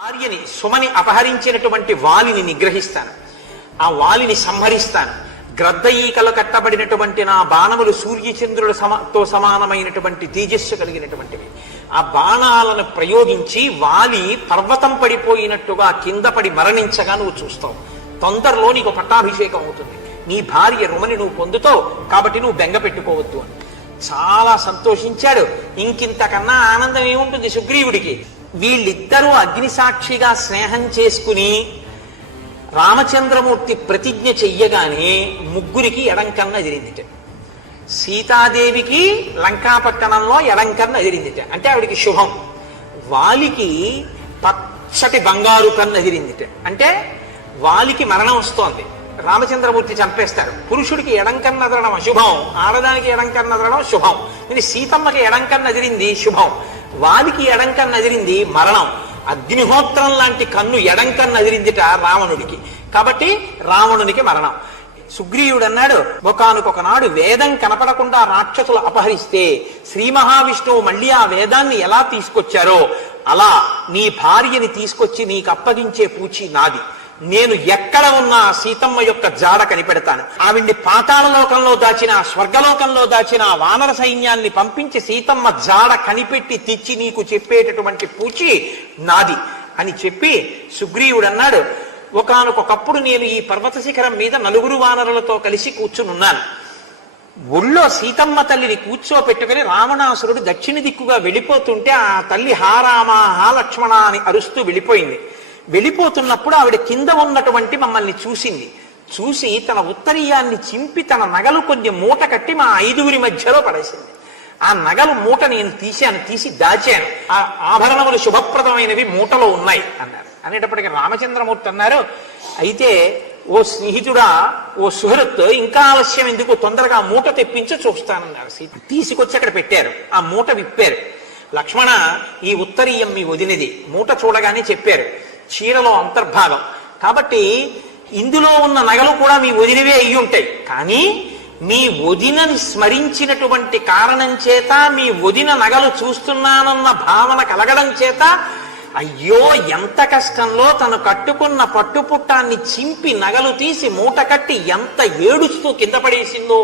భార్యని సుమని అపహరించినటువంటి వాలిని నిగ్రహిస్తాను, ఆ వాలిని సంహరిస్తాను. గ్రద్ద ఈకలు కట్టబడినటువంటి నా బాణములు సూర్యచంద్రులతో సమానమైనటువంటి తేజస్సు కలిగినటువంటివి. ఆ బాణాలను ప్రయోగించి వాలి పర్వతం పడిపోయినట్టుగా కింద పడి మరణించగా నువ్వు చూస్తావు. తొందరలో నీకు పట్టాభిషేకం అవుతుంది. నీ భార్య రుమని నువ్వు పొందుతావు, కాబట్టి నువ్వు బెంగ పెట్టుకోవద్దు అని చాలా సంతోషించాడు. ఇంకింతకన్నా ఆనందం ఏముంటుంది సుగ్రీవుడికి? వీళ్ళిద్దరూ అగ్నిసాక్షిగా స్నేహం చేసుకుని రామచంద్రమూర్తి ప్రతిజ్ఞ చెయ్యగానే ముగ్గురికి ఎడంకన్న ఎదిరిందిట. సీతాదేవికి లంకాపట్టణంలో ఎడంకన్న ఎదిరిందిట, అంటే ఆవిడికి శుభం. వాలికి పచ్చటి బంగారు కన్ను ఎదిరిందిట, అంటే వాలికి మరణం వస్తోంది, రామచంద్రమూర్తి చంపేస్తారు. పురుషుడికి ఎడంకన్న ఎదరడం అశుభం, ఆడదానికి ఎడంకన్న ఎదరడం శుభం. ఇది సీతమ్మకి ఎడంకన్న ఎదిరింది శుభం, వాలికి ఎడంకన్న ఎదిరింది మరణం. అగ్నిహోత్రం లాంటి కన్ను ఎడంకన్న ఎదిరిందిట రావణుడికి, కాబట్టి రావణునికి మరణం. సుగ్రీవుడు అన్నాడు, ఒకానొకనాడు వేదం కనపడకుండా రాక్షసులు అపహరిస్తే శ్రీ మహావిష్ణువు మళ్ళీ ఆ వేదాన్ని ఎలా తీసుకొచ్చారో అలా నీ భార్యని తీసుకొచ్చి నీకు అప్పగించే పూచి నాది. నేను ఎక్కడ ఉన్నా సీతమ్మ యొక్క జాడ కనిపెడతాను. ఆవిడ్ని పాతాళలోకంలో దాచిన, స్వర్గలోకంలో దాచిన వానర సైన్యాన్ని పంపించి సీతమ్మ జాడ కనిపెట్టి తెచ్చి నీకు చెప్పేటటువంటి పూచి నాది అని చెప్పి సుగ్రీవుడు అన్నాడు, ఒకానొకప్పుడు నేను ఈ పర్వత శిఖరం మీద 4 వానరులతో కలిసి కూర్చునున్నాను. ఒళ్ళో సీతమ్మ తల్లిని కూర్చోపెట్టుకుని రావణాసురుడు దక్షిణ దిక్కుగా వెళ్ళిపోతుంటే ఆ తల్లి హారామా హా లక్ష్మణ అని అరుస్తూ వెళ్ళిపోయింది. వెళ్ళిపోతున్నప్పుడు ఆవిడ కింద ఉన్నటువంటి మమ్మల్ని చూసింది. చూసి తన ఉత్తరీయాన్ని చింపి తన నగలు కొన్ని మూట కట్టి మా 5గురి మధ్యలో పడేసింది. ఆ నగలు మూట నేను తీసి దాచాను. ఆ ఆభరణములు శుభప్రదమైనవి మూటలో ఉన్నాయి అన్నారు. అనేటప్పటికీ రామచంద్రమూర్తి అన్నారు, అయితే ఓ స్నేహితుడా, ఓ సుహృత్, ఇంకా ఆలస్యం ఎందుకు, తొందరగా మూట తెప్పించి చూస్తానన్నారు. తీసుకొచ్చి అక్కడ పెట్టారు. ఆ మూట విప్పారు. లక్ష్మణ, ఈ ఉత్తరీయం మీ వదినది. మూట చూడగానే చెప్పారు, చీరలో అంతర్భాగం కాబట్టి ఇందులో ఉన్న నగలు కూడా మీ వదినవే అయ్యి ఉంటాయి. కానీ మీ వదినని స్మరించినటువంటి కారణం చేత, మీ వదిన నగలు చూస్తున్నానన్న భావన కలగడం చేత, అయ్యో ఎంత కష్టంలో తను కట్టుకున్న పట్టుపుట్టాన్ని చింపి నగలు తీసి మూట కట్టి ఎంత ఏడుస్తూ కింద పడేసిందో,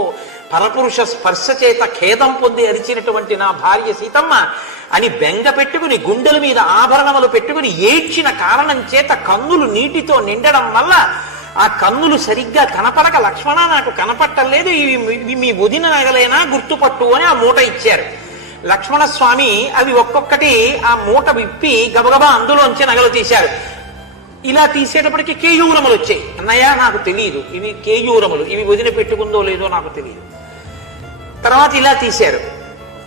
పరపురుష స్పర్శ చేత ఖేదం పొంది అరిచినటువంటి నా భార్య సీతమ్మ అని బెంగ పెట్టుకుని గుండెల మీద ఆభరణములు పెట్టుకుని ఏడ్చిన కారణం చేత కన్నులు నీటితో నిండడం వల్ల ఆ కన్నులు సరిగ్గా కనపడక, లక్ష్మణ నాకు కనపట్టలేదు, ఇవి మీ వదిన నగలేనా, గుర్తుపట్టు అని ఆ మూట ఇచ్చారు. లక్ష్మణస్వామి అవి ఒక్కొక్కటి ఆ మూట విప్పి గబగబా అందులోంచి నగలు తీశారు. ఇలా తీసేటప్పటికి కేయూరములు వచ్చాయి. అన్నయ్య నాకు తెలియదు, ఇవి కేయూరములు, ఇవి వదిన పెట్టుకుందో లేదో నాకు తెలియదు. తర్వాత ఇలా తీశారు,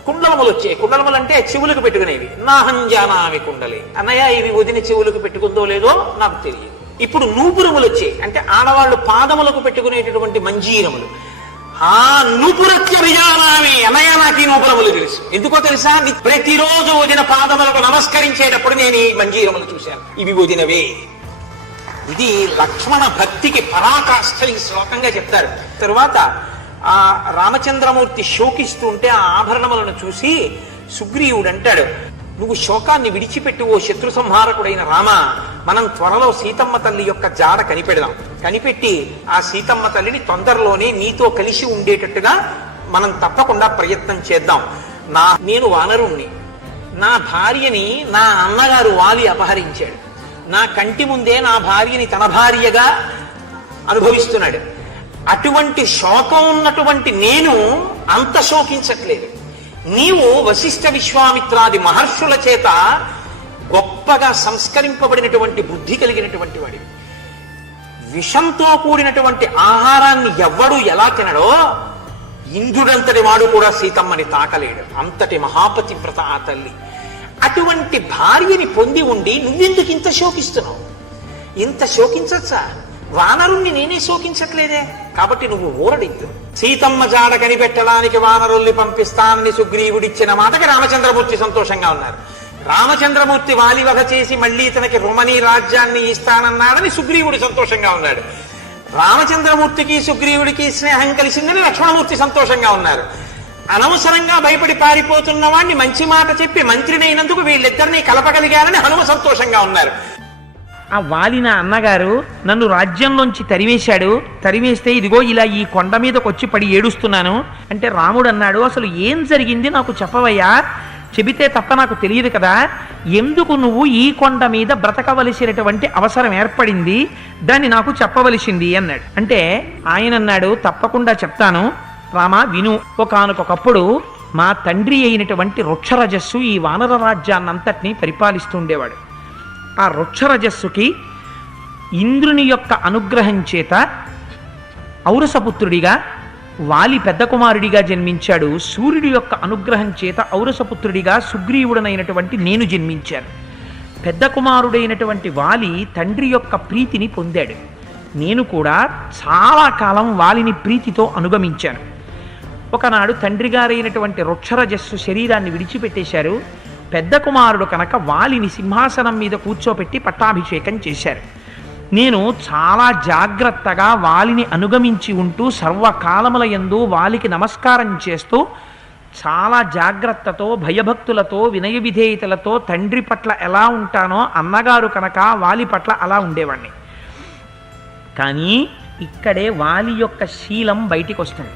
కుండలములు వచ్చాయి. కుండలములు అంటే చెవులకు పెట్టుకునేవి. నాహంజానామి కుండలి, అన్నయ్య ఇవి వదిన చెవులకు పెట్టుకుందో లేదో నాకు తెలియదు. ఇప్పుడు నూపురములు వచ్చాయి, అంటే ఆడవాళ్ళు పాదములకు పెట్టుకునేటటువంటి మంజీరములు. ఆ నూపురత్యభిజానామి, అన్నయ్య నాకు ఈ నూపురములు తెలుసు. ఎందుకో తెలుసా, ప్రతిరోజు వదిన పాదములకు నమస్కరించేటప్పుడు నేను ఈ మంజీరములు చూశాను, ఇవి వదినవే. ఇది లక్ష్మణ భక్తికి పరాకాష్ఠ ఈ శ్లోకంగా చెప్తారు. తరువాత ఆ రామచంద్రమూర్తి శోకిస్తుంటే ఆ ఆభరణములను చూసి సుగ్రీవుడు అంటాడు, నువ్వు శోకాన్ని విడిచిపెట్టి ఓ శత్రు సంహారకుడైన రామ, మనం త్వరలో సీతమ్మ తల్లి యొక్క జాడ కనిపెడదాం. కనిపెట్టి ఆ సీతమ్మ తల్లిని తొందరలోనే నీతో కలిసి ఉండేటట్టుగా మనం తప్పకుండా ప్రయత్నం చేద్దాం. నేను వానరుణ్ణి, నా భార్యని నా అన్నగారు వాలి అపహరించాడు. నా కంటి ముందే నా భార్యని తన భార్యగా అనుభవిస్తున్నాడు. అటువంటి శోకం ఉన్నటువంటి నేను అంత శోకించట్లేదు. నీవు వశిష్ఠ విశ్వామిత్రాది మహర్షుల చేత గొప్పగా సంస్కరింపబడినటువంటి బుద్ధి కలిగినటువంటి వాడివి. విషంతో కూడినటువంటి ఆహారాన్ని ఎవ్వడూ ఎలా తినడో ఇంద్రుడంతటి వాడు కూడా సీతమ్మని తాకలేడు. అంతటి మహాపతివ్రత ఆ తల్లి. అటువంటి భార్యని పొంది ఉండి నువ్వెందుకు ఇంత శోకిస్తున్నావు? ఇంత శోకించచ్చా? వానరుణ్ణి నేనే శోకించట్లేదే, కాబట్టి నువ్వు ఊరడిద్దు. సీతమ్మ జాడ కనిపెట్టడానికి వానరుల్ని పంపిస్తానని సుగ్రీవుడిచ్చిన మాటకి రామచంద్రమూర్తి సంతోషంగా ఉన్నారు. రామచంద్రమూర్తి వాలివధ చేసి మళ్ళీ తనకి రుమణి రాజ్యాన్ని ఇస్తానన్నాడని సుగ్రీవుడు సంతోషంగా ఉన్నాడు. రామచంద్రమూర్తికి సుగ్రీవుడికి స్నేహం కలిసిందని లక్ష్మణమూర్తి సంతోషంగా ఉన్నారు. అనవసరంగా భయపడి పారిపోతున్న వాడిని మంచి మాట చెప్పి మంత్రినైనందుకు వీళ్ళిద్దరినీ కలపగలిగారని హనుమ సంతోషంగా ఉన్నారు. ఆ వాలి నా అన్నగారు నన్ను రాజ్యంలోంచి తరివేశాడు, తరివేస్తే ఇదిగో ఇలా ఈ కొండ మీదకి వచ్చి పడి ఏడుస్తున్నాను అంటే రాముడు అన్నాడు, అసలు ఏం జరిగింది నాకు చెప్పవయ్యా, చెబితే తప్ప నాకు తెలియదు కదా, ఎందుకు నువ్వు ఈ కొండ మీద బ్రతకవలసినటువంటి అవసరం ఏర్పడింది, దాన్ని నాకు చెప్పవలసింది అన్నాడు. అంటే ఆయన అన్నాడు, తప్పకుండా చెప్తాను రామా విను. ఒకానొకప్పుడు మా తండ్రి అయినటువంటి వృక్షరజస్సు ఈ వానర రాజ్యాన్నంతటినీ పరిపాలిస్తూ ఉండేవాడు. ఆ వృక్షరజస్సుకి ఇంద్రుని యొక్క అనుగ్రహం చేత ఔరసపుత్రుడిగా వాలి పెద్ద కుమారుడిగా జన్మించాడు. సూర్యుడి యొక్క అనుగ్రహం చేత ఔరసపుత్రుడిగా సుగ్రీవుడనైనటువంటి నేను జన్మించాను. పెద్ద కుమారుడైనటువంటి వాలి తండ్రి యొక్క ప్రీతిని పొందాడు. నేను కూడా చాలా కాలం వాలిని ప్రీతితో అనుగమించాను. ఒకనాడు తండ్రి గారైనటువంటి వృక్షరజస్సు శరీరాన్ని విడిచిపెట్టేశారు. పెద్ద కుమారుడు కనుక వాలిని సింహాసనం మీద కూర్చోపెట్టి పట్టాభిషేకం చేశారు. నేను చాలా జాగ్రత్తగా వాలిని అనుగమించి ఉంటూ సర్వకాలముల యందు వాలికి నమస్కారం చేస్తూ చాలా జాగ్రత్తతో భయభక్తులతో వినయ విధేయతలతో తండ్రి పట్ల ఎలా ఉంటానో అన్నగారు కనుక వాలి పట్ల అలా ఉండేవాడిని. కానీ ఇక్కడే వాలి యొక్క శీలం బయటికి వస్తుంది.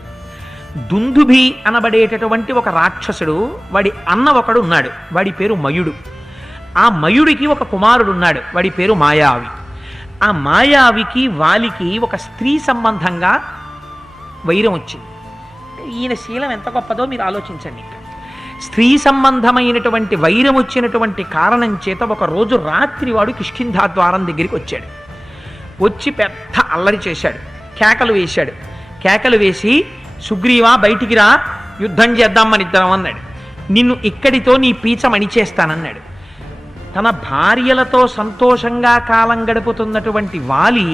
దుందుభి అనబడేటటువంటి ఒక రాక్షసుడు, వాడి అన్న ఒకడు ఉన్నాడు, వాడి పేరు మయుడు. ఆ మయుడికి ఒక కుమారుడు ఉన్నాడు, వాడి పేరు మాయావి. ఆ మాయావికి వాలికి ఒక స్త్రీ సంబంధంగా వైరం వచ్చింది. ఈయన శీలం ఎంత గొప్పదో మీరు ఆలోచించండి. స్త్రీ సంబంధమైనటువంటి వైరం వచ్చినటువంటి కారణం చేత ఒక రోజు రాత్రి వాడు కిష్కింధా ద్వారం దగ్గరికి వచ్చాడు. వచ్చి పెద్ద అల్లరి చేశాడు, కేకలు వేశాడు. కేకలు వేసి సుగ్రీవా బయటికి రా, యుద్ధం చేద్దాం మన ఇద్దరం అన్నాడు. నిన్ను ఇక్కడితో నీ పీచ మణిచేస్తానన్నాడు. తన భార్యలతో సంతోషంగా కాలం గడుపుతున్నటువంటి వాలి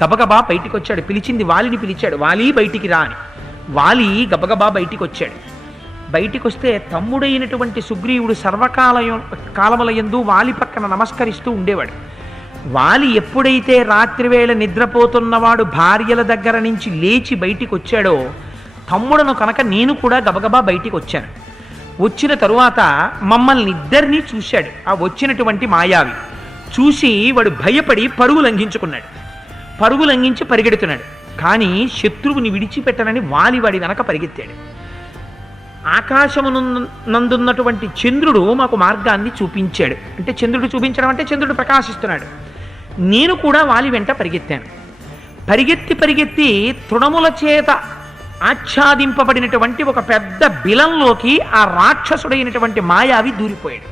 గబగబా బయటికి వచ్చాడు. పిలిచింది వాలిని పిలిచాడు, వాలి బయటికి రా అని. వాలి గబగబా బయటికి వచ్చాడు. బయటికి వస్తే తమ్ముడైనటువంటి సుగ్రీవుడు కాలములయందు వాలి పక్కన నమస్కరిస్తూ ఉండేవాడు. వాలి ఎప్పుడైతే రాత్రివేళ నిద్రపోతున్నవాడు భార్యల దగ్గర నుంచి లేచి బయటికి వచ్చాడో తమ్ముడను కనుక నేను కూడా గబగబా బయటికి వచ్చాను. వచ్చిన తరువాత మమ్మల్ని ఇద్దరినీ చూశాడు ఆ వచ్చినటువంటి మాయావి. చూసి వాడు భయపడి పరుగు లంఘించుకున్నాడు. పరుగు లంఘించి పరిగెడుతున్నాడు. కానీ శత్రువుని విడిచిపెట్టనని వాలి వాడి వెనక పరిగెత్తాడు. ఆకాశమునందున్నటువంటి చంద్రుడు మాకు మార్గాన్ని చూపించాడు. అంటే చంద్రుడు చూపించడం అంటే చంద్రుడు ప్రకాశిస్తున్నాడు. నేను కూడా వాలి వెంట పరిగెత్తాను. పరిగెత్తి తృణముల చేత ఆచ్ఛాదింపబడినటువంటి ఒక పెద్ద బిలంలోకి ఆ రాక్షసుడైనటువంటి మాయావి దూరిపోయాడు.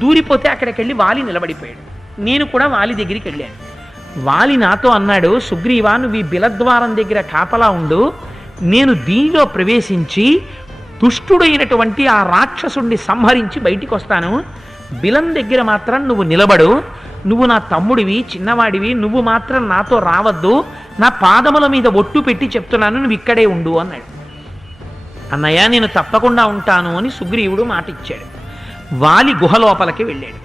దూరిపోతే అక్కడికి వెళ్ళి వాలి నిలబడిపోయాడు. నేను కూడా వాలి దగ్గరికి వెళ్ళాను. వాలి నాతో అన్నాడు, సుగ్రీవా నువ్వు ఈ బిలద్వారం దగ్గర కాపలా ఉండు, నేను దీనిలో ప్రవేశించి దుష్టుడైనటువంటి ఆ రాక్షసుడిని సంహరించి బయటికి వస్తాను. బిలం దగ్గర మాత్రం నువ్వు నిలబడు, నువ్వు నా తమ్ముడివి, చిన్నవాడివి, నువ్వు మాత్రం నాతో రావద్దు, నా పాదముల మీద ఒట్టు పెట్టి చెప్తున్నాను, నువ్వు ఇక్కడే ఉండు అన్నాడు. అన్నయ్య నేను తప్పకుండా ఉంటాను అని సుగ్రీవుడు మాట ఇచ్చాడు. వాలి గుహలోపలికి వెళ్ళాడు.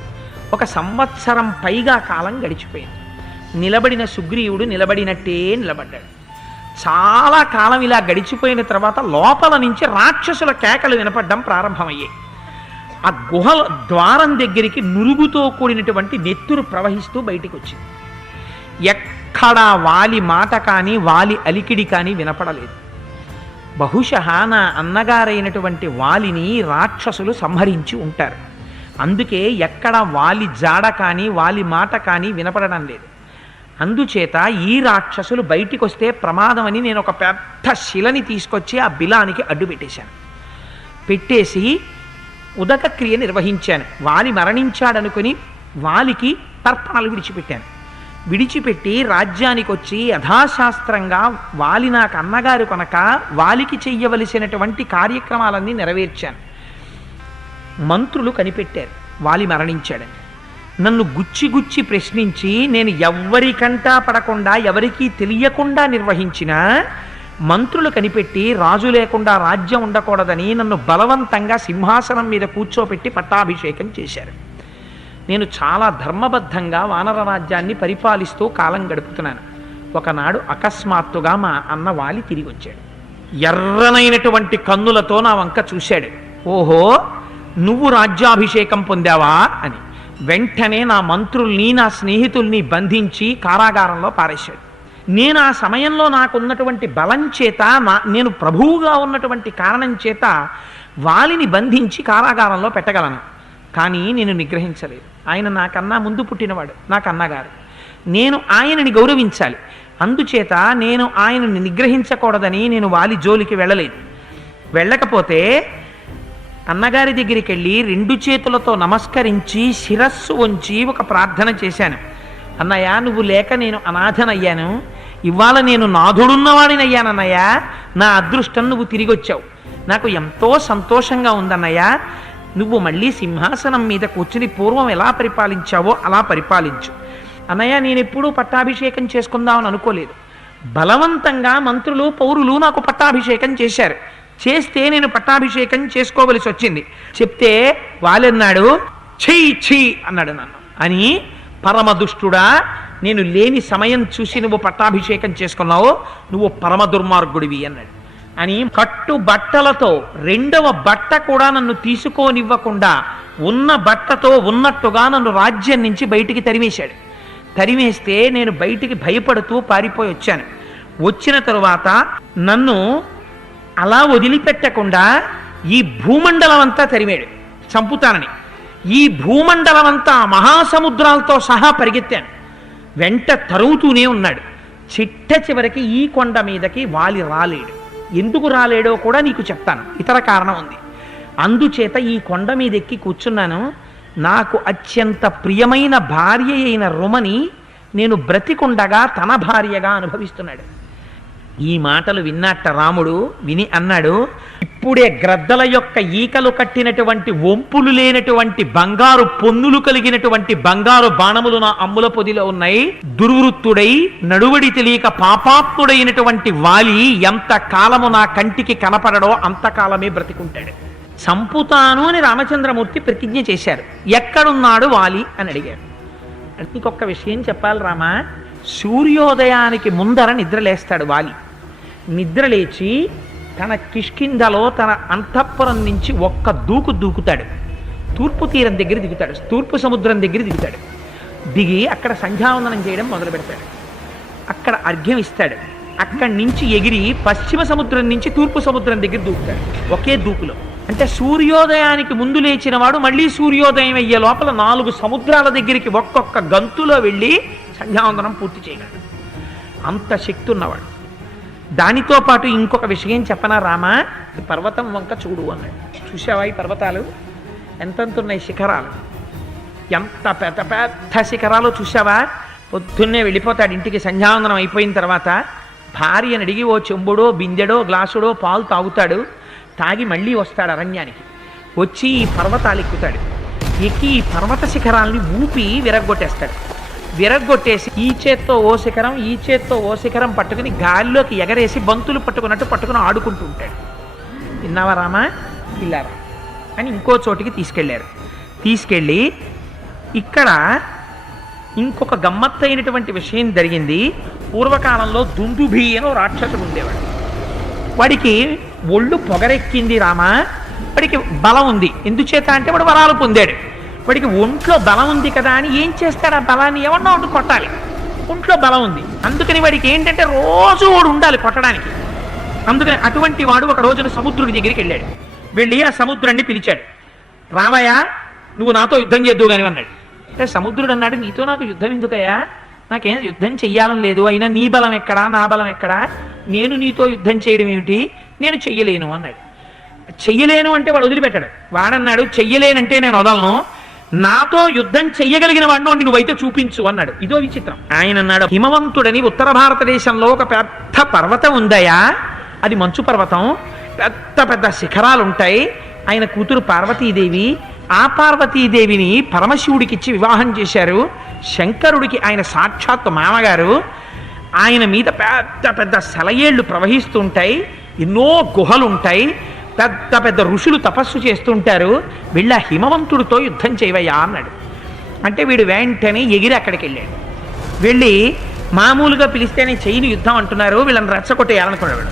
1 సంవత్సరం పైగా కాలం గడిచిపోయింది. నిలబడిన సుగ్రీవుడు నిలబడినట్టే నిలబడ్డాడు. చాలా కాలం ఇలా గడిచిపోయిన తర్వాత లోపల నుంచి రాక్షసుల కేకలు వినపడడం ప్రారంభమయ్యాయి. ఆ గుహ ద్వారం దగ్గరికి నురుగుతో కూడినటువంటి నెత్తురు ప్రవహిస్తూ బయటికి వచ్చింది. ఎక్కడా వాలి మాట కానీ వాలి అలికిడి కానీ వినపడలేదు. బహుశః నా అన్నగారైనటువంటి వాలిని రాక్షసులు సంహరించి ఉంటారు. అందుకే ఎక్కడ వాలి జాడ కానీ వాలి మాట కానీ వినపడడం లేదు. అందుచేత ఈ రాక్షసులు బయటికి వస్తే ప్రమాదమని నేను ఒక పెద్ద శిలని తీసుకొచ్చి ఆ బిలానికి అడ్డు పెట్టేశాను. పెట్టేసి ఉదక క్రియ నిర్వహించాను. వాలి మరణించాడనుకుని వాలికి తర్పణలు విడిచిపెట్టాను. విడిచిపెట్టి రాజ్యానికి వచ్చి యథాశాస్త్రంగా వాలి నాకు అన్నగారు కనుక వాలికి చెయ్యవలసినటువంటి కార్యక్రమాలన్నీ నెరవేర్చాను. మంత్రులు కనిపెట్టారు వాలి మరణించాడని. నన్ను గుచ్చి ప్రశ్నించి నేను ఎవ్వరికంటా పడకుండా ఎవరికీ తెలియకుండా నిర్వహించిన మంత్రులు కనిపెట్టి రాజు లేకుండా రాజ్యం ఉండకూడదని నన్ను బలవంతంగా సింహాసనం మీద కూర్చోపెట్టి పట్టాభిషేకం చేశారు. నేను చాలా ధర్మబద్ధంగా వానర రాజ్యాన్ని పరిపాలిస్తూ కాలం గడుపుతున్నాను. ఒకనాడు అకస్మాత్తుగా మా అన్న వాలి తిరిగి వచ్చాడు. ఎర్రనైనటువంటి కన్నులతో నా వంక చూశాడు. ఓహో నువ్వు రాజ్యాభిషేకం పొందావా అని. వెంటనే నా మంత్రుల్ని నా స్నేహితుల్ని బంధించి కారాగారంలో పారేశాడు. నేను ఆ సమయంలో నాకున్నటువంటి బలం చేత నేను ప్రభువుగా ఉన్నటువంటి కారణం చేత వాలిని బంధించి కారాగారంలో పెట్టగలను. కానీ నేను నిగ్రహించలేదు. ఆయన నాకన్నా ముందు పుట్టినవాడు, నాకు అన్నగారు. నేను ఆయనని గౌరవించాలి. అందుచేత నేను ఆయనని నిగ్రహించకూడదని నేను వాలి జోలికి వెళ్ళలేదు. వెళ్ళకపోతే అన్నగారి దగ్గరికి వెళ్ళి 2 చేతులతో నమస్కరించి శిరస్సు వంచి ఒక ప్రార్థన చేశాను. అన్నయ్య, నువ్వు లేక నేను అనాథనయ్యాను, ఇవాళ నేను నాథుడున్నవాడినయ్యానన్నయ్య. నా అదృష్టం నువ్వు తిరిగి వచ్చావు. నాకు ఎంతో సంతోషంగా ఉందన్నయ్య. నువ్వు మళ్ళీ సింహాసనం మీద కూర్చుని పూర్వం ఎలా పరిపాలించావో అలా పరిపాలించు. అన్నయ్య, నేను ఎప్పుడూ పట్టాభిషేకం చేసుకుందామని అనుకోలేదు. బలవంతంగా మంత్రులు పౌరులు నాకు పట్టాభిషేకం చేశారు. చేస్తే నేను పట్టాభిషేకం చేసుకోవలసి వచ్చింది. చెప్తే వాళ్ళన్నాడు, చెయ్యి చెయ్యి అన్నాడు నన్ను. అని పరమదుష్టుడా, నేను లేని సమయం చూసి నువ్వు పట్టాభిషేకం చేసుకున్నావు, నువ్వు పరమ దుర్మార్గుడివి అన్నాడు. అని కట్టు బట్టలతో 2వ బట్ట కూడా నన్ను తీసుకోనివ్వకుండా ఉన్న బట్టతో ఉన్నట్టుగా నన్ను రాజ్యం నుంచి బయటికి తరిమేశాడు. తరిమేస్తే నేను బయటికి భయపడుతూ పారిపోయి వచ్చాను. వచ్చిన తరువాత నన్ను అలా వదిలిపెట్టకుండా ఈ భూమండలం అంతా తరిమాడు చంపుతానని. ఈ భూమండలం అంతా మహాసముద్రాలతో సహా పరిగెత్తాను. వెంట తరుగుతూనే ఉన్నాడు. చిట్ట చివరికి ఈ కొండ మీదకి వాలి రాలేడు. ఎందుకు రాలేడో కూడా నీకు చెప్తాను. ఇతర కారణం ఉంది. అందుచేత ఈ కొండ మీద ఎక్కి కూర్చున్నాను. నాకు అత్యంత ప్రియమైన భార్య అయిన రుమని నేను బ్రతికుండగా తన భార్యగా అనుభవిస్తున్నాడు. ఈ మాటలు విన్నట్ట రాముడు విని అన్నాడు, ఇప్పుడే గ్రద్దల యొక్క ఈకలు కట్టినటువంటి వంపులు లేనటువంటి బంగారు పొన్నులు కలిగినటువంటి బంగారు బాణములు నా అమ్ముల పొదిలో ఉన్నాయి. దుర్వృత్తుడై నడువడి తెలియక పాపాత్ముడైనటువంటి వాలి ఎంత కాలము నా కంటికి కనపడడో అంతకాలమే బ్రతికుంటాడు. చంపుతాను అని రామచంద్రమూర్తి ప్రతిజ్ఞ చేశారు. ఎక్కడున్నాడు వాలి అని అడిగారు. ఇంకొక విషయం చెప్పాలి రామా. సూర్యోదయానికి ముందర నిద్రలేస్తాడు వాలి. నిద్రలేచి తన కిష్కింధలో తన అంతఃపురం నుంచి ఒక్క దూకుతాడు. తూర్పు తీరం దగ్గర దిగుతాడు. తూర్పు సముద్రం దగ్గర దిగుతాడు. దిగి అక్కడ సంధ్యావందనం చేయడం మొదలు పెడతాడు. అక్కడ అర్ఘ్యం ఇస్తాడు. అక్కడి నుంచి ఎగిరి పశ్చిమ సముద్రం నుంచి తూర్పు సముద్రం దగ్గర దూకుతాడు ఒకే దూకులో. అంటే సూర్యోదయానికి ముందు లేచిన వాడు మళ్ళీ సూర్యోదయం అయ్యే లోపల 4 సముద్రాల దగ్గరికి ఒక్కొక్క గంతులో వెళ్ళి సంధ్యావందనం పూర్తి చేయగలడు. అంత శక్తి ఉన్నవాడు. దానితో పాటు ఇంకొక విషయం చెప్పనా రామా. పర్వతం వంక చూడు అన్నాడు. చూసావా ఈ పర్వతాలు ఎంతెంత ఉన్నాయి, శిఖరాలు ఎంత పెద్ద పెద్ద శిఖరాలు చూసావా. పొద్దున్నే వెళ్ళిపోతాడు ఇంటికి సంధ్యావందనం అయిపోయిన తర్వాత. భార్యను అడిగి ఓ చెంబుడో బిందెడో గ్లాసుడో పాలు తాగుతాడు. తాగి మళ్ళీ వస్తాడు అరణ్యానికి. వచ్చి ఈ పర్వతాలు ఎక్కుతాడు. ఎక్కి ఈ పర్వత శిఖరాల్ని ఊపి విరగ్గొట్టేస్తాడు. విరగ్గొట్టేసి ఈ చేత్తో ఓ శిఖరం ఈ చేత్తో ఓ శిఖరం పట్టుకుని గాలిలోకి ఎగరేసి బంతులు పట్టుకున్నట్టు పట్టుకుని ఆడుకుంటూ ఉంటాడు. విన్నావా రామా, ఇల్లారా అని ఇంకో చోటికి తీసుకెళ్లారు. తీసుకెళ్ళి ఇక్కడ ఇంకొక గమ్మత్తైనటువంటి విషయం జరిగింది. పూర్వకాలంలో దుందుభి అని రాక్షసుడు ఉండేవాడు. వాడికి ఒళ్ళు పొగరెక్కింది రామా. వాడికి బలం ఉంది. ఎందుచేత అంటే వాడు వరాలు పొందాడు. వాడికి ఒంట్లో బలం ఉంది కదా అని ఏం చేస్తాడు, ఆ బలాన్ని ఎవరినో ఒకటి కొట్టాలి. ఒంట్లో బలం ఉంది, అందుకని వాడికి ఏంటంటే రోజు వాడు ఉండాలి కొట్టడానికి. అందుకని అటువంటి వాడు ఒక రోజున సముద్రుడి దగ్గరికి వెళ్ళాడు. వెళ్ళి ఆ సముద్రాన్ని పిలిచాడు. రామయ్య, నువ్వు నాతో యుద్ధం చేద్దువు కానీ అన్నాడు. అంటే సముద్రుడు అన్నాడు, నీతో నాకు యుద్ధం ఎందుకయ్యా, నాకేం యుద్ధం చెయ్యాలని లేదు. అయినా నీ బలం ఎక్కడా నా బలం ఎక్కడా, నేను నీతో యుద్ధం చేయడం ఏమిటి, నేను చెయ్యలేను అన్నాడు. చెయ్యలేను అంటే వాడు వదిలిపెట్టాడు. వాడన్నాడు, చెయ్యలేనంటే నేను వదలను, నాతో యుద్ధం చెయ్యగలిగిన వాడిని నువ్వైతే చూపించు అన్నాడు. ఇదో విచిత్రం. ఆయన అన్నాడు, హిమవంతుడని ఉత్తర భారతదేశంలో ఒక పెద్ద పర్వతం ఉందయా, అది మంచు పర్వతం, పెద్ద పెద్ద శిఖరాలు ఉంటాయి. ఆయన కూతురు పార్వతీదేవి, ఆ పార్వతీదేవిని పరమశివుడికిచ్చి వివాహం చేశారు. శంకరుడికి ఆయన సాక్షాత్ మామగారు. ఆయన మీద పెద్ద పెద్ద సెలయేళ్లు ప్రవహిస్తుంటాయి, ఎన్నో గుహలు ఉంటాయి, పెద్ద పెద్ద ఋషులు తపస్సు చేస్తుంటారు. వీళ్ళ హిమవంతుడితో యుద్ధం చేయవయ్యా అన్నాడు. అంటే వీడు వెంటనే ఎగిరి అక్కడికి వెళ్ళాడు. వెళ్ళి మామూలుగా పిలిస్తేనే చేయని యుద్ధం అంటున్నారు, వీళ్ళని రెచ్చగొట్టేయాలనుకున్నాడు.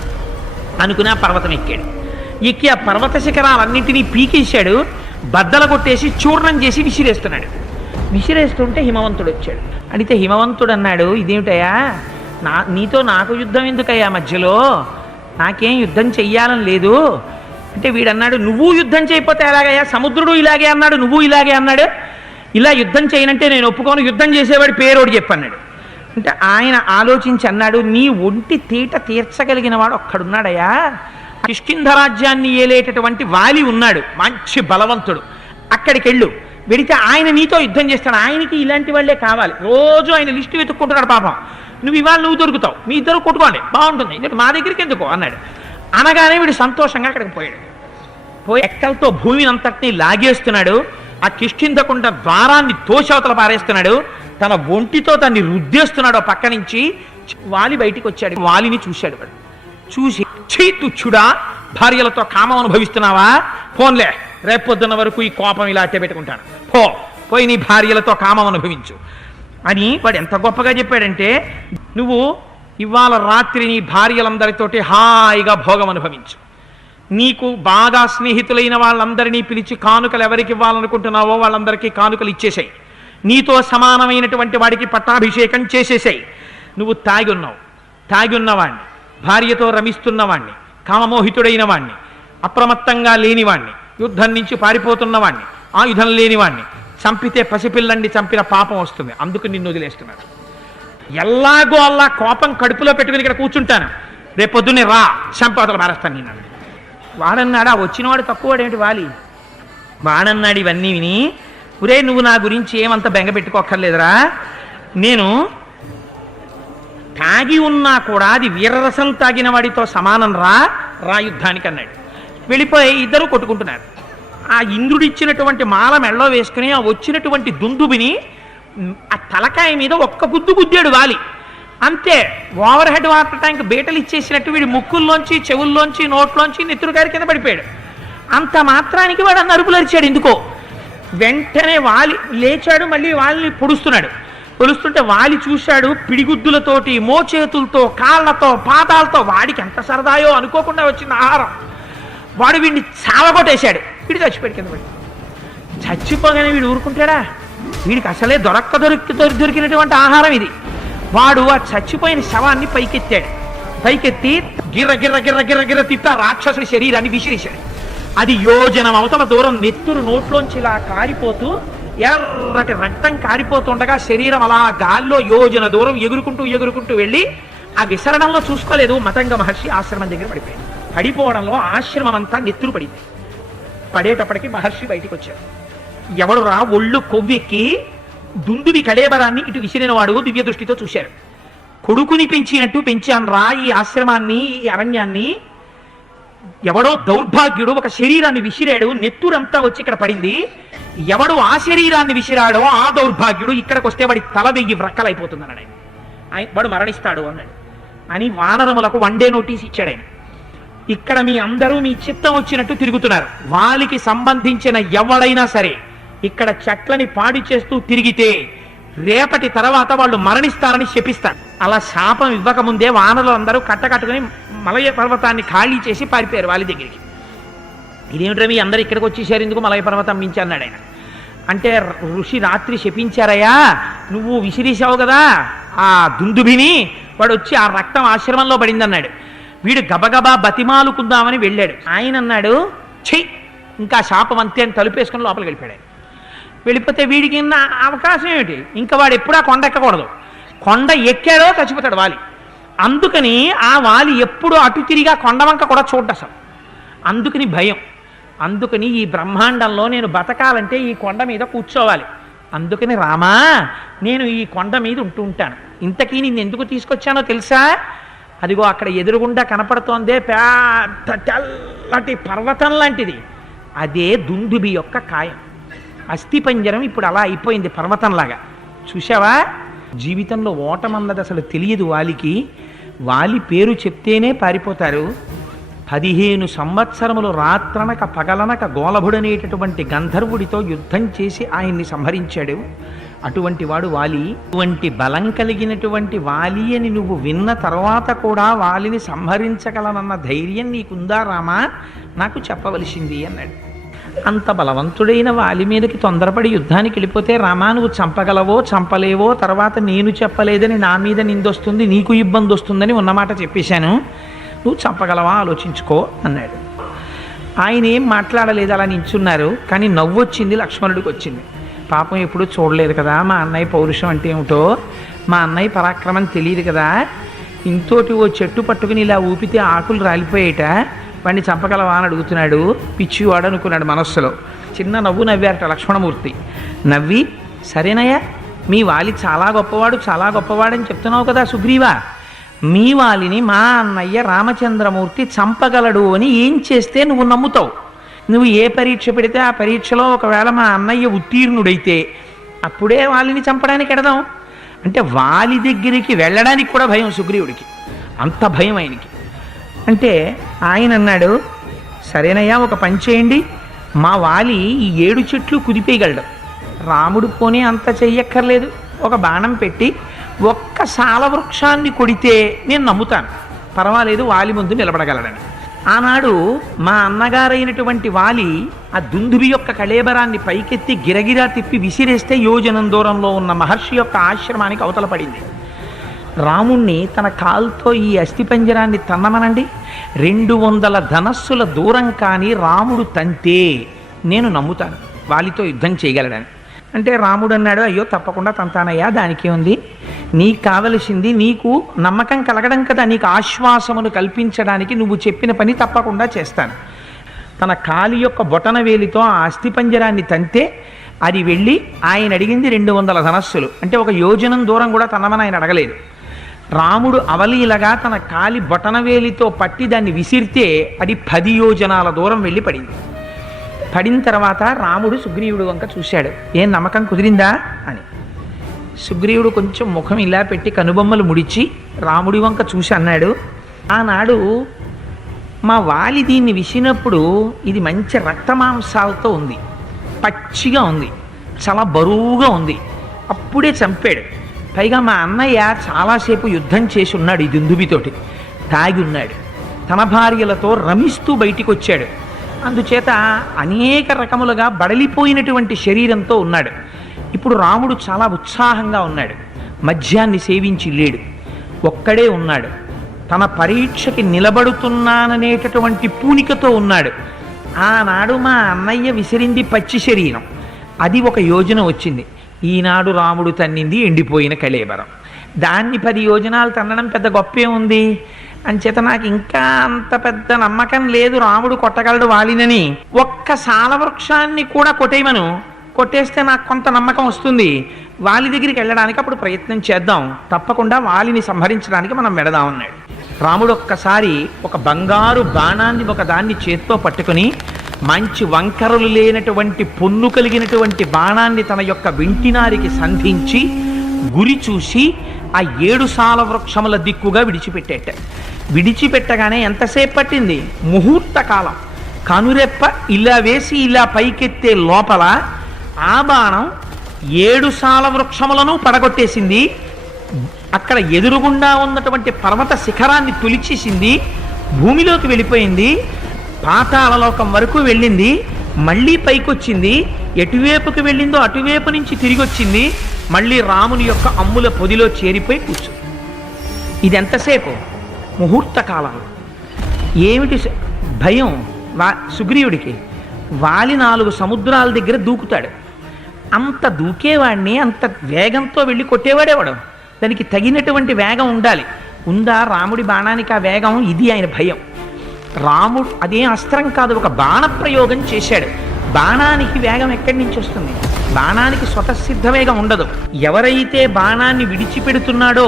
అనుకుని ఆ పర్వతం ఎక్కాడు. ఎక్కి ఆ పర్వత శిఖరాలన్నింటినీ పీకేశాడు, బద్దలు కొట్టేసి చూర్ణం చేసి విసిరేస్తున్నాడు. విసిరేస్తుంటే హిమవంతుడు వచ్చాడు. అడిగితే హిమవంతుడు అన్నాడు, ఇదేమిటయ్యా, నీతో నాకు యుద్ధం ఎందుకయ్యా మధ్యలో, నాకేం యుద్ధం చెయ్యాలని లేదు అంటే వీడన్నాడు, నువ్వు యుద్ధం చేయకపోతే ఎలాగయ్యా, సముద్రుడు ఇలాగే అన్నాడు, నువ్వు ఇలాగే అన్నాడు, ఇలా యుద్ధం చేయనంటే నేను ఒప్పుకోను, యుద్ధం చేసేవాడి పేరోడు చెప్పన్నాడు. అంటే ఆయన ఆలోచించి అన్నాడు, నీ ఒంటి తీట తీర్చగలిగిన వాడు ఒక్కడున్నాడయ్యా, కిష్కింధ రాజ్యాన్ని ఏలేటటువంటి వాలి ఉన్నాడు, మంచి బలవంతుడు, అక్కడికి వెళ్ళు, వెడితే ఆయన నీతో యుద్ధం చేస్తాడు, ఆయనకి ఇలాంటి వాళ్ళే కావాలి, రోజు ఆయన లిస్టు వెతుక్కుంటున్నాడు పాపం, నువ్వు ఇవాళ నువ్వు దొరుకుతావు, మీ ఇద్దరు కొట్టుకోండి బాగుంటుంది, మా దగ్గరికి ఎందుకో అన్నాడు. అనగానే వీడు సంతోషంగా అక్కడికి పోయాడు. పోయి ఎక్కలతో భూమిని అంతటినీ లాగేస్తున్నాడు, ఆ కిష్కింధకుండ ద్వారాన్ని తోషవతల పారేస్తున్నాడు, తన ఒంటితో దాన్ని రుద్దేస్తున్నాడు పక్క నుంచి. వాలి బయటికి వచ్చాడు, వాలిని చూశాడు. వాడు చూసి, ఛీ తుచ్చుడా, భార్యలతో కామం అనుభవిస్తున్నావా, ఫోన్లే రేపొద్దున్న వరకు ఈ కోపం ఇలా అట్టే పెట్టుకుంటాను, పోయి నీ భార్యలతో కామం అనుభవించు అని వాడు ఎంత గొప్పగా చెప్పాడంటే, నువ్వు ఇవాళ రాత్రి నీ భార్యలందరితోటి హాయిగా భోగం అనుభవించు, నీకు బాగా స్నేహితులైన వాళ్ళందరినీ పిలిచి కానుకలు ఎవరికి ఇవ్వాలనుకుంటున్నావో వాళ్ళందరికీ కానుకలు ఇచ్చేసాయి, నీతో సమానమైనటువంటి వాడికి పట్టాభిషేకం చేసేసాయి, నువ్వు తాగి ఉన్నవాణ్ణి, భార్యతో రమిస్తున్నవాణ్ణి, కామమోహితుడైన వాణ్ణి, అప్రమత్తంగా లేనివాణ్ణి, యుద్ధం నుంచి పారిపోతున్నవాణ్ణి, ఆయుధం లేనివాణ్ణి చంపితే పసిపిల్లండి చంపిన పాపం వస్తుంది, అందుకు నిన్ను వదిలేస్తున్నాడు. ఎలాగో అలా కోపం కడుపులో పెట్టుకుని ఇక్కడ కూర్చుంటాను, రేపొద్దునే రా చంపవతలు మారేస్తాను నిన్నాడు. వాడన్నాడు, ఆ వచ్చినవాడు తక్కువడేమిటి వాలి, వాడన్నాడు ఇవన్నీ విని, ఒరే నువ్వు నా గురించి ఏమంత బెంగ పెట్టుకోక్కర్లేదురా, నేను తాగి ఉన్నా కూడా అది వీరరసం తాగిన వాడితో సమానం రా యుద్ధానికి అన్నాడు. వెళ్ళిపోయి ఇద్దరు కొట్టుకుంటున్నారు. ఆ ఇంద్రుడిచ్చినటువంటి మాల మెళ్ళో వేసుకుని ఆ వచ్చినటువంటి దుందుబిని ఆ తలకాయ మీద ఒక్క గుద్దాడు వాలి, అంతే. ఓవర్ హెడ్ వాటర్ ట్యాంక్ బీటలు ఇచ్చేసినట్టు వీడి ముక్కుల్లోంచి, చెవుల్లోంచి, నోట్లోంచి నెత్తురుగారి కింద పడిపోయాడు. అంత మాత్రానికి వాడు అన్న అరుపులు అరిచాడు ఎందుకో. వెంటనే వాలి లేచాడు, మళ్ళీ వాళ్ళని పొడుస్తుంటే వాలి చూశాడు, పిడిగుద్దులతోటి, మోచేతులతో, కాళ్ళతో, పాదాలతో, వాడికి ఎంత సరదాయో అనుకోకుండా వచ్చిన ఆహారం. వాడు వీడిని చావగొట్టేశాడు, వీడు చచ్చిపోయాడు కింద పడి. చచ్చిపోగానే వీడు ఊరుకుంటాడా, వీడికి అసలే దొరికినటువంటి ఆహారం ఇది. వాడు ఆ చచ్చిపోయిన శవాన్ని పైకెత్తి గిర్ర గిర్ర గిర్ర గిర్ర గిర్ర తిప్పి ఆ రాక్షసుడి శరీరాన్ని విసిరేశాడు. అది యోజనం అవతల దూరం నెత్తురు నోట్లోంచి ఇలా కారిపోతూ, ఎర్రటి రక్తం కారిపోతుండగా శరీరం అలా గాల్లో యోజన దూరం ఎగురుకుంటూ వెళ్ళి ఆ విసరణంలో చూసుకోలేదు, మతంగ మహర్షి ఆశ్రమం దగ్గర పడిపోయింది. పడిపోవడంలో ఆశ్రమం అంతా నెత్తురు పడింది. పడేటప్పటికి మహర్షి బయటికి వచ్చాడు. ఎవడు రా ఒళ్ళు కొవ్వెక్కి దుందువి కళేబరాన్ని ఇటు విసిరిన వాడు దివ్య దృష్టితో చూశారు. కొడుకుని పెంచినట్టు పెంచాను రా ఈ ఆశ్రమాన్ని, ఈ అరణ్యాన్ని. ఎవడో దౌర్భాగ్యుడు ఒక శరీరాన్ని విసిరాడు, నెత్తురంతా వచ్చి ఇక్కడ పడింది. ఎవడు ఆ శరీరాన్ని విసిరాడో ఆ దౌర్భాగ్యుడు ఇక్కడికి వస్తే వాడి తల 1000 వ్రక్కలైపోతుంది అన్నాడు ఆయన. వాడు మరణిస్తాడు అన్నాడు అని వానరములకు 1 డే నోటీస్ ఇచ్చాడు ఆయన. ఇక్కడ మీ అందరూ మీ చిత్తం వచ్చినట్టు తిరుగుతున్నారు, వాలికి సంబంధించిన ఎవడైనా సరే ఇక్కడ చెట్లని పాడి చేస్తూ తిరిగితే రేపటి తర్వాత వాళ్ళు మరణిస్తారని శపిస్తారు. అలా శాపం ఇవ్వకముందే వానరులు అందరూ కట్టకట్టుకుని మలయ పర్వతాన్ని ఖాళీ చేసి పారిపోయారు వాలి దగ్గరికి. ఇదేమిటో మీ అందరూ ఇక్కడికి వచ్చేసారు ఎందుకు, మలయ పర్వతం మించి అన్నాడు ఆయన. అంటే ఋషి రాత్రి శపించారయ్యా, నువ్వు విసిరేసావు కదా ఆ దుందుభిని, వాడు వచ్చి ఆ రక్తం ఆశ్రమంలో పడింది అన్నాడు. వీడు గబగబా బతిమాలుకుందామని వెళ్ళాడు. ఆయన అన్నాడు, చెయ్యి ఇంకా శాపం అంతే అని తలుపేసుకుని లోపలికి వెళ్ళిపోయాడు. వెళ్ళిపోతే వీడికి ఉన్న అవకాశం ఏమిటి, ఇంకా వాడు ఎప్పుడా కొండ ఎక్కకూడదు. కొండ ఎక్కాడో చచ్చిపోతాడు వాలి. అందుకని ఆ వాలి ఎప్పుడు అటు తిరిగా కొండవంక కూడా చూడ్డు అసలు. అందుకని భయం. అందుకని ఈ బ్రహ్మాండంలో నేను బతకాలంటే ఈ కొండ మీద కూర్చోవాలి. అందుకని రామా నేను ఈ కొండ మీద ఉంటాను. ఇంతకీ నేను ఎందుకు తీసుకొచ్చానో తెలుసా, అదిగో అక్కడ ఎదురుగుండా కనపడుతోందే పెద్ద తెల్లటి పర్వతం లాంటిది, అదే దుందుబి యొక్క కాయం. అస్థిపంజరం ఇప్పుడు అలా అయిపోయింది పర్వతంలాగా. చూసావా, జీవితంలో ఓటమన్నది అసలు తెలియదు వాలికి. వాలి పేరు చెప్తేనే పారిపోతారు. 15 సంవత్సరములు రాత్రనక పగలనక గోలభుడనేటటువంటి గంధర్వుడితో యుద్ధం చేసి ఆయన్ని సంహరించాడు. అటువంటి వాడు వాలి. అటువంటి బలం కలిగినటువంటి వాలి అని నువ్వు విన్న తర్వాత కూడా వాలిని సంహరించగలనన్న ధైర్యం నీకుందా రామా, నాకు చెప్పవలసింది అన్నాడు. అంత బలవంతుడైన వాలి మీదకి తొందరపడి యుద్ధానికి వెళ్ళిపోతే రామా నువ్వు చంపగలవో చంపలేవో, తర్వాత నేను చెప్పలేదని నా మీద నిందొస్తుంది, నీకు ఇబ్బంది వస్తుందని ఉన్నమాట చెప్పేశాను, నువ్వు చంపగలవా ఆలోచించుకో అన్నాడు. ఆయన ఏం మాట్లాడలేదు, అలా నించున్నారు. కానీ నవ్వు వచ్చింది లక్ష్మణుడికి వచ్చింది. పాపం ఎప్పుడూ చూడలేదు కదా మా అన్నయ్య పౌరుషం అంటే ఏమిటో, మా అన్నయ్య పరాక్రమం తెలియదు కదా, ఇంతోటి ఓ చెట్టు పట్టుకుని ఇలా ఊపితే ఆకులు రాలిపోయేట, వాడిని చంపగలవా అని అడుగుతున్నాడు. పిచ్చివాడు అనుకున్నాడు మనస్సులో. చిన్న నవ్వు నవ్వారట లక్ష్మణమూర్తి. నవ్వి, సరేనయ్యా మీ వాలి చాలా గొప్పవాడు చాలా గొప్పవాడని చెప్తున్నావు కదా సుగ్రీవా, మీ వాలిని మా అన్నయ్య రామచంద్రమూర్తి చంపగలడు అని ఏం చేస్తే నువ్వు నమ్ముతావు? నువ్వు ఏ పరీక్ష పెడితే ఆ పరీక్షలో ఒకవేళ మా అన్నయ్య ఉత్తీర్ణుడైతే అప్పుడే వాలిని చంపడానికి ఎడదాం అంటే వాలి దగ్గరికి వెళ్ళడానికి కూడా భయం సుగ్రీవుడికి, అంత భయం ఆయనకి. అంటే ఆయన అన్నాడు, సరేనయ్యా ఒక పని చేయండి, మా వాలి ఈ 7 చెట్లు కుదిపేయగలడు, రాముడు పోనీ అంత చెయ్యక్కర్లేదు, ఒక బాణం పెట్టి ఒక్క సాల వృక్షాన్ని కొడితే నేను నమ్ముతాను, పర్వాలేదు వాలి ముందు నిలబడగలడని. ఆనాడు మా అన్నగారైనటువంటి వాలి ఆ దుందుబి యొక్క కళేబరాన్ని పైకెత్తి గిరగిరా తిప్పి విసిరేస్తే యోజనం దూరంలో ఉన్న మహర్షి యొక్క ఆశ్రమానికి అవతల పడింది. రాముణ్ణి తన కాల్తో ఈ అస్థిపంజరాన్ని తన్నమనండి, 200 ధనస్సుల దూరం కానీ రాముడు తంతే నేను నమ్ముతాను వాలితో యుద్ధం చేయగలడని. అంటే రాముడు అన్నాడు, అయ్యో తప్పకుండా తంతానయ్యా, దానికే ఉంది, నీకు కావలసింది నీకు నమ్మకం కలగడం కదా, నీకు ఆశ్వాసమును కల్పించడానికి నువ్వు చెప్పిన పని తప్పకుండా చేస్తాను. తన కాలి యొక్క బొటన వేలితో ఆ అస్థిపంజరాన్ని తంతే అది వెళ్ళి ఆయన అడిగింది 200 ధనస్సులు, అంటే ఒక యోజనం దూరం కూడా తనమని ఆయన అడగలేదు. రాముడు అవలీలగా తన కాలి బొటనవేలితో పట్టి దాన్ని విసిరితే అది 10 యోజనాల దూరం వెళ్ళి పడింది. పడిన తర్వాత రాముడు సుగ్రీవుడు వంక చూశాడు, ఏం నమ్మకం కుదిరిందా అని. సుగ్రీవుడు కొంచెం ముఖం ఇలా పెట్టి కనుబొమ్మలు ముడిచి రాముడి వంక చూసి అన్నాడు, ఆనాడు మా వాలి దీన్ని విసినప్పుడు ఇది మంచి రక్తమాంసాలతో ఉంది, పచ్చిగా ఉంది, చాలా బరువుగా ఉంది, అప్పుడే చంపాడు. పైగా మా అన్నయ్య చాలాసేపు యుద్ధం చేసి ఉన్నాడు ఈ దుందుబితోటి, తాగి ఉన్నాడు, తన భార్యలతో రమిస్తూ బయటికి వచ్చాడు, అందుచేత అనేక రకములుగా బడలిపోయినటువంటి శరీరంతో ఉన్నాడు. ఇప్పుడు రాముడు చాలా ఉత్సాహంగా ఉన్నాడు, మద్యాన్ని సేవించి లేడు, ఒక్కడే ఉన్నాడు, తన పరీక్షకి నిలబడుతున్నాననేటటువంటి పూనికతో ఉన్నాడు. ఆనాడు మా అన్నయ్య విసిరింది పచ్చి శరీరం, అది 1 యోజన వచ్చింది. ఈనాడు రాముడు తన్నింది ఎండిపోయిన కళేబరం, దాన్ని 10 యోజనాలు తన్నడం పెద్ద గొప్పే ఉంది. అంచేత నాకు ఇంకా అంత పెద్ద నమ్మకం లేదు రాముడు కొట్టగలడు వాలినని. ఒక్క సాల వృక్షాన్ని కూడా కొట్టేయమను, కొట్టేస్తే నాకు కొంత నమ్మకం వస్తుంది, వాలి దగ్గరికి వెళ్ళడానికి అప్పుడు ప్రయత్నం చేద్దాం, తప్పకుండా వాలిని సంహరించడానికి మనం వెడదాం అన్నాడు. రాముడు ఒక్కసారి ఒక బంగారు బాణాన్ని ఒకదాన్ని చేత్తో పట్టుకుని మంచి వంకరలు లేనటువంటి పొన్ను కలిగినటువంటి బాణాన్ని తన యొక్క వెంటినారికి సంధించి గురి చూసి ఆ 7 సాల వృక్షముల దిక్కుగా విడిచిపెట్టేట. విడిచిపెట్టగానే ఎంతసేపు పట్టింది? ముహూర్త కాలం. కనురెప్ప ఇలా వేసి ఇలా పైకెత్తే లోపల ఆ బాణం 7 సాల వృక్షములను పడగొట్టేసింది. అక్కడ ఎదురుగుండా ఉన్నటువంటి పర్వత శిఖరాన్ని తొలిచేసింది, భూమిలోకి వెళ్ళిపోయింది, పాతాళలోకం వరకు వెళ్ళింది, మళ్ళీ పైకొచ్చింది, ఎటువైపుకి వెళ్ళిందో అటువైపు నుంచి తిరిగి వచ్చింది, మళ్ళీ రాముని యొక్క అమ్ముల పొదిలో చేరిపోయి కూర్చుంది. ఇది ఎంతసేపు? ముహూర్త కాలం. ఏమిటి భయం సుగ్రీవుడికి? వాలి 4 సముద్రాల దగ్గర దూకుతాడు, అంత దూకేవాడిని అంత వేగంతో వెళ్ళి కొట్టేవాడేవాడు, దానికి తగినటువంటి వేగం ఉండాలి. ఉందా రాముడి బాణానికి ఆ వేగం? ఇది ఆయన భయం. రాముడు అదేం అస్త్రం కాదు, ఒక బాణ ప్రయోగం చేశాడు. బాణానికి వేగం ఎక్కడి నుంచి వస్తుంది? బాణానికి స్వతసిద్ధ వేగం ఉండదు. ఎవరైతే బాణాన్ని విడిచిపెడుతున్నాడో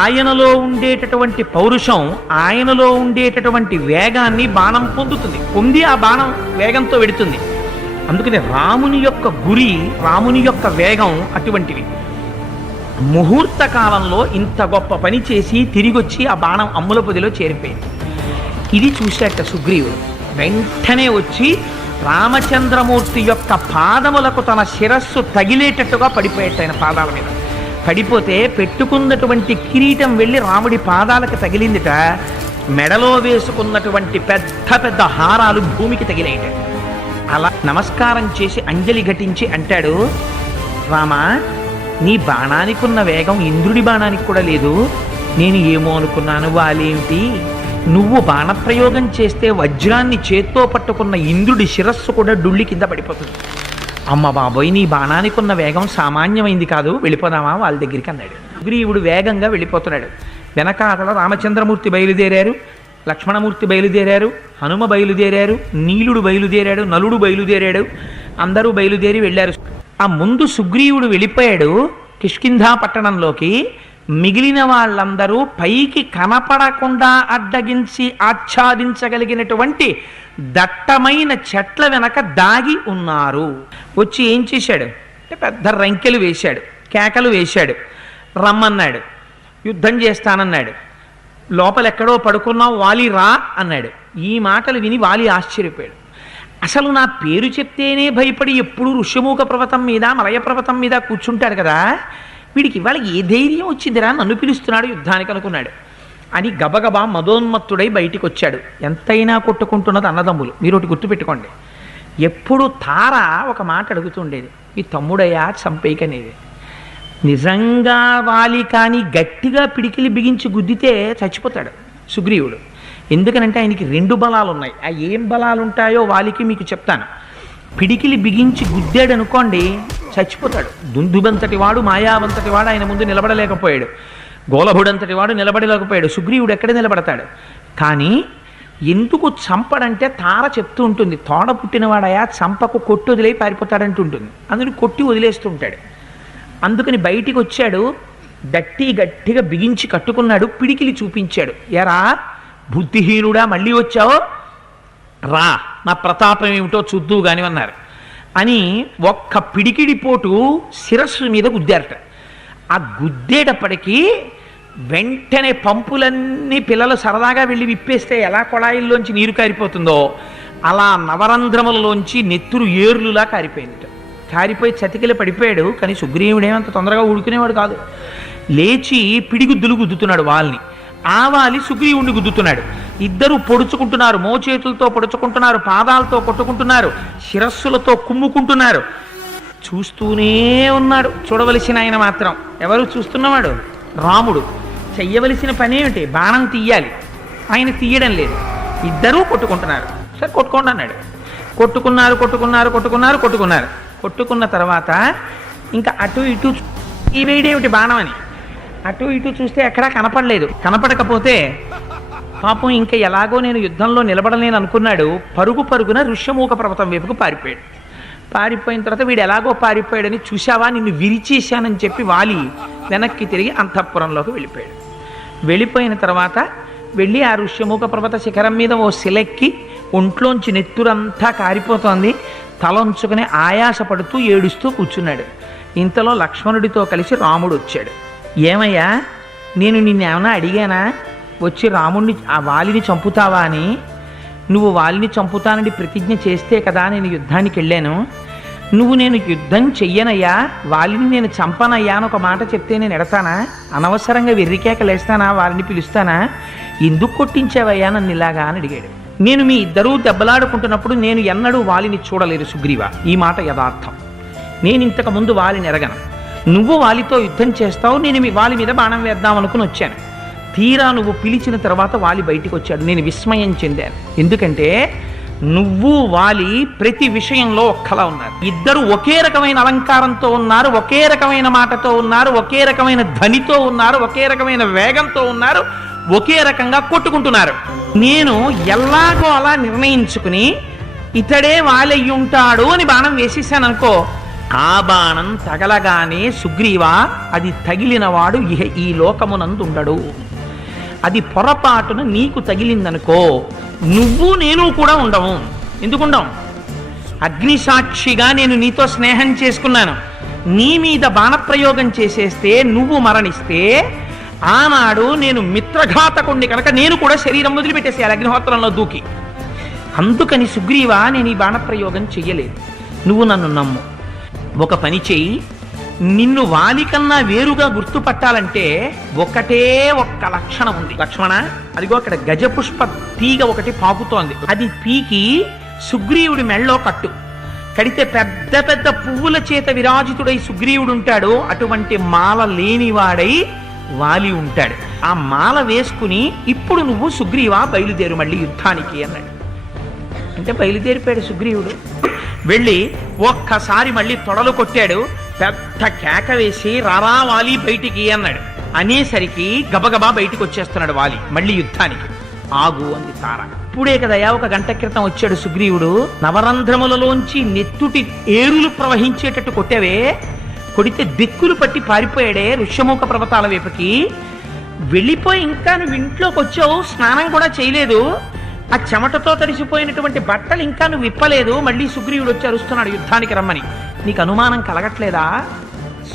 ఆయనలో ఉండేటటువంటి పౌరుషం, ఆయనలో ఉండేటటువంటి వేగాన్ని బాణం పొందుతుంది, పొంది ఆ బాణం వేగంతో వెడుతుంది. అందుకని రాముని యొక్క గురి, రాముని యొక్క వేగం అటువంటివి. ముహూర్త కాలంలో ఇంత గొప్ప పని చేసి తిరిగొచ్చి ఆ బాణం అమ్ముల పొదిలో చేరిపోయింది. ఇది చూశాట సుగ్రీవుడు. వెంటనే వచ్చి రామచంద్రమూర్తి యొక్క పాదములకు తన శిరస్సు తగిలేటట్టుగా పడిపోయేట. ఆయన పాదాల మీద పడిపోతే పెట్టుకున్నటువంటి కిరీటం వెళ్ళి రాముడి పాదాలకు తగిలిందిట. మెడలో వేసుకున్నటువంటి పెద్ద పెద్ద హారాలు భూమికి తగిలేట. అలా నమస్కారం చేసి అంజలి ఘటించి అంటాడు, రామా, నీ బాణానికున్న వేగం ఇంద్రుడి బాణానికి కూడా లేదు. నేను ఏమో అనుకున్నాను, వాలేమిటి, నువ్వు బాణప్రయోగం చేస్తే వజ్రాన్ని చేత్తో పట్టుకున్న ఇంద్రుడి శిరస్సు కూడా డుళ్ళి కింద పడిపోతుంది. అమ్మ బాబోయ్, నీ బాణానికున్న వేగం సామాన్యమైంది కాదు, వెళ్ళిపోదామా వాళ్ళ దగ్గరికి అన్నాడు. సుగ్రీవుడు వేగంగా వెళ్ళిపోతున్నాడు. వెనకాతల రామచంద్రమూర్తి బయలుదేరారు, లక్ష్మణమూర్తి బయలుదేరారు, హనుమ బయలుదేరారు, నీలుడు బయలుదేరాడు, నలుడు బయలుదేరాడు, అందరూ బయలుదేరి వెళ్ళారు. ఆ ముందు సుగ్రీవుడు వెళ్ళిపోయాడు కిష్కింధా పట్టణంలోకి. మిగిలిన వాళ్ళందరూ పైకి కనపడకుండా అడ్డగించి ఆచ్ఛాదించగలిగినటువంటి దట్టమైన చెట్ల వెనక దాగి ఉన్నారు. వచ్చి ఏం చేశాడు అంటే పెద్ద రంకెలు వేశాడు, కేకలు వేశాడు, రమ్మన్నాడు, యుద్ధం చేస్తానన్నాడు. లోపలెక్కడో పడుకున్నావు, వాలి రా అన్నాడు. ఈ మాటలు విని వాలి ఆశ్చర్యపోయాడు. అసలు నా పేరు చెప్తేనే భయపడి ఎప్పుడు ఋష్యమూక పర్వతం మీద మలయ పర్వతం మీద కూర్చుంటాడు కదా, వీడికి ఇవాళ ఏ ధైర్యం వచ్చిందిరా నన్ను పిలుస్తున్నాడు యుద్ధానికి అనుకున్నాడు. అని గబగబా మదోన్మత్తుడై బయటికి వచ్చాడు. ఎంతైనా కొట్టుకుంటున్నది అన్నదమ్ములు. మీరు ఒకటి గుర్తుపెట్టుకోండి, ఎప్పుడు తార ఒక మాట అడుగుతుండేది, ఈ తమ్ముడయ్యా చంపేయకనేది. నిజంగా వాలి కానీ గట్టిగా పిడికిలి బిగించి గుద్దితే చచ్చిపోతాడు సుగ్రీవుడు. ఎందుకనంటే ఆయనకి 2 బలాలు ఉన్నాయి. ఆ ఏం బలాలు ఉంటాయో వాలికి మీకు చెప్తాను. పిడికిలి బిగించి గుద్దాడు అనుకోండి చచ్చిపోతాడు. దుందుబంతటి వాడు, మాయావంతటి వాడు ఆయన ముందు నిలబడలేకపోయాడు. గోలభుడంతటి వాడు నిలబడలేకపోయాడు. సుగ్రీవుడు ఎక్కడ నిలబడతాడు? కానీ ఎందుకు చంపడంటే తార చెప్తూ ఉంటుంది, తోడ పుట్టినవాడయా చంపకు, కొట్టి వదిలే పారిపోతాడంటుంటుంది. అందుకని కొట్టి వదిలేస్తుంటాడు. అందుకని బయటికి వచ్చాడు, గట్టిగా బిగించి కట్టుకున్నాడు, పిడికిలి చూపించాడు. ఎరా బుద్ధిహీనుడా, మళ్ళీ వచ్చావు, రా నా ప్రతాపం ఏమిటో చూద్దు కాని అన్నారు. అని ఒక్క పిడికిడి పోటు శిరస్సు మీద గుద్దారట. ఆ గుద్దేటప్పటికీ వెంటనే పంపులన్నీ పిల్లలు సరదాగా వెళ్ళి విప్పేస్తే ఎలా కొళాయిల్లోంచి నీరు కారిపోతుందో అలా నవరంధ్రములలోంచి నెత్తురు ఏర్లులా కారిపోయింది. కారిపోయి చతికిల పడిపోయాడు. కానీ సుగ్రీవుడేమంత తొందరగా ఉడుకునేవాడు కాదు. లేచి పిడిగుద్దులు గుద్దుతున్నాడు వాళ్ళని. ఆ వాలి సుగ్రీవుడిని గుద్దుతున్నాడు. ఇద్దరు పొడుచుకుంటున్నారు, మోచేతులతో పొడుచుకుంటున్నారు, పాదాలతో కొట్టుకుంటున్నారు, శిరస్సులతో కుమ్ముకుంటున్నారు. చూస్తూనే ఉన్నాడు. చూడవలసిన ఆయన మాత్రం ఎవరు చూస్తున్నవాడు? రాముడు. చెయ్యవలసిన పని ఏమిటి? బాణం తీయాలి. ఆయన తీయడం లేదు. ఇద్దరూ కొట్టుకుంటున్నారు. సరే కొట్టుకోండి అన్నాడు. కొట్టుకున్నారు. కొట్టుకున్న తర్వాత ఇంకా అటు ఇటు ఈ వేడేమిటి బాణం అని అటు ఇటు చూస్తే ఎక్కడా కనపడలేదు. కనపడకపోతే పాపం ఇంకా ఎలాగో నేను యుద్ధంలో నిలబడలేను అనుకున్నాడు. పరుగున ఋష్యమూక పర్వతం వైపుకు పారిపోయాడు. పారిపోయిన తర్వాత వీడు ఎలాగో పారిపోయాడని, చూశావా నిన్ను విరిచేశానని చెప్పి వాలి వెనక్కి తిరిగి అంతఃపురంలోకి వెళ్ళిపోయాడు. వెళ్ళిపోయిన తర్వాత వెళ్ళి ఆ ఋష్యమూక పర్వత శిఖరం మీద ఓ శిలెక్కి ఒంట్లోంచి నెత్తురంతా కారిపోతోంది. తలంచుకుని ఆయాసపడుతూ ఏడుస్తూ కూర్చున్నాడు. ఇంతలో లక్ష్మణుడితో కలిసి రాముడు వచ్చాడు. ఏమయ్యా, నేను నిన్నేమన్నా అడిగానా? వచ్చి రాముడిని, ఆ వాలిని చంపుతావా అని? నువ్వు వాలిని చంపుతానని ప్రతిజ్ఞ చేస్తే కదా నేను యుద్ధానికి వెళ్ళాను. నేను యుద్ధం చెయ్యనయ్యా, వాలిని నేను చంపనయ్యా అని ఒక మాట చెప్తే నేను ఎడతానా? అనవసరంగా వెర్రికేకలేస్తానా? వాలిని పిలుస్తానా? ఎందుకు కొట్టించావయ్యా నన్ను ఇలాగా అని అడిగాడు. నేను మీ ఇద్దరూ దెబ్బలాడుకుంటున్నప్పుడు నేను ఎన్నడూ వాలిని చూడలేదు సుగ్రీవ. ఈ మాట యథార్థం. నేను ఇంతకు ముందు వాలిని ఎరగను. నువ్వు వాలితో యుద్ధం చేస్తావు, నేను మీ వాలి మీద బాణం వేద్దాం అనుకుని వచ్చాను. తీరా నువ్వు పిలిచిన తర్వాత వాలి బయటికి వచ్చాడు. నేను విస్మయం చెందాను. ఎందుకంటే నువ్వు వాలి ప్రతి విషయంలో ఒక్కలా ఉన్నారు. ఇద్దరు ఒకే రకమైన అలంకారంతో ఉన్నారు, ఒకే రకమైన మాటతో ఉన్నారు, ఒకే రకమైన ధ్వనితో ఉన్నారు, ఒకే రకమైన వేగంతో ఉన్నారు, ఒకే రకంగా కొట్టుకుంటున్నారు. నేను ఎలాగో అలా నిర్ణయించుకుని ఇతడే వాలయ్యుంటాడు అని బాణం వేసేసాను అనుకో, ఆ బాణం తగలగానే సుగ్రీవ అది తగిలినవాడు ఈ లోకమునందుండడు. అది పొరపాటున నీకు తగిలిందనుకో, నువ్వు నేను కూడా ఉండవు. ఎందుకుండం? అగ్నిసాక్షిగా నేను నీతో స్నేహం చేసుకున్నాను. నీ మీద బాణప్రయోగం చేసేస్తే నువ్వు మరణిస్తే ఆనాడు నేను మిత్రఘాతకుణ్ణి కనుక నేను కూడా శరీరం వదిలిపెట్టేసేయాలి అగ్నిహోత్రంలో దూకి. అందుకని సుగ్రీవ నేను ఈ బాణప్రయోగం చెయ్యలేదు. నువ్వు నన్ను నమ్ము. ఒక పని చెయ్యి, నిన్ను వాలికన్నా వేరుగా గుర్తుపట్టాలంటే ఒక్క లక్షణం ఉంది. లక్ష్మణ, అదిగో అక్కడ గజపుష్ప తీగ ఒకటి పాకుతోంది. అది పీకి సుగ్రీవుడి మెళ్ళో కట్టు కడితే పెద్ద పెద్ద పువ్వుల చేత విరాజితుడై సుగ్రీవుడు ఉంటాడు, అటువంటి మాల లేనివాడై వాలి ఉంటాడు. ఆ మాల వేసుకుని ఇప్పుడు నువ్వు సుగ్రీవా బయలుదేరు మళ్ళీ యుద్ధానికి అన్నాడు. అంటే బయలుదేరిపోయాడు సుగ్రీవుడు. వెళ్ళి ఒక్కసారి మళ్ళీ తొడలు కొట్టాడు, పెద్ద కేక వేసి రారా వాలి బయటికి అన్నాడు. అనేసరికి గబగబా బయటికి వచ్చేస్తున్నాడు వాలి మళ్ళీ యుద్ధానికి. ఆగు అంది తార. ఇప్పుడే కదయా ఒక గంట క్రితం వచ్చాడు సుగ్రీవుడు, నవరంధ్రములలోంచి నెత్తుటి ఏరులు ప్రవహించేటట్టు కొట్టావే, కొడితే దిక్కులు పట్టి పారిపోయాడే ఋష్యముఖ పర్వతాల వైపుకి. వెళ్ళిపోయి ఇంకా నువ్వు ఇంట్లోకి వచ్చావు, స్నానం కూడా చేయలేదు, ఆ చెమటతో తడిసిపోయినటువంటి బట్టలు ఇంకా నువ్వు విప్పలేదు, మళ్ళీ సుగ్రీవుడు వచ్చి అరుస్తున్నాడు యుద్ధానికి రమ్మని. నీకు అనుమానం కలగట్లేదా?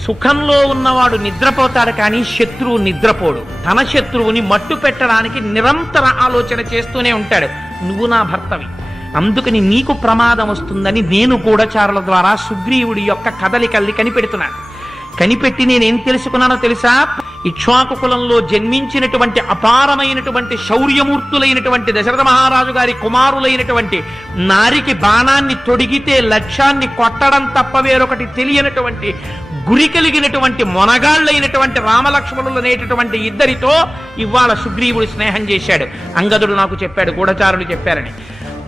సుఖంలో ఉన్నవాడు నిద్రపోతాడు కానీ శత్రువు నిద్రపోడు. తన శత్రువుని మట్టు పెట్టడానికి నిరంతర ఆలోచన చేస్తూనే ఉంటాడు. నువ్వు నా భర్తవి, అందుకని నీకు ప్రమాదం వస్తుందని నేను గూఢచారుల ద్వారా సుగ్రీవుడి యొక్క కదలికల్ని కనిపెడుతున్నాను. కనిపెట్టి నేనేం తెలుసుకున్నానో తెలుసా? ఇక్ష్వాకు కులంలో జన్మించినటువంటి అపారమైనటువంటి శౌర్యమూర్తులైనటువంటి దశరథ మహారాజు గారి కుమారులైనటువంటి నారికి బాణాన్ని తొడిగితే లక్ష్యాన్ని కొట్టడం తప్ప వేరొకటి తెలియనటువంటి గురి కలిగినటువంటి మొనగాళ్ళైనటువంటి రామలక్ష్మణులు అనేటటువంటి ఇద్దరితో ఇవాళ సుగ్రీవుడు స్నేహం చేశాడు. అంగదుడు నాకు చెప్పాడు, గూఢచారులు చెప్పారని.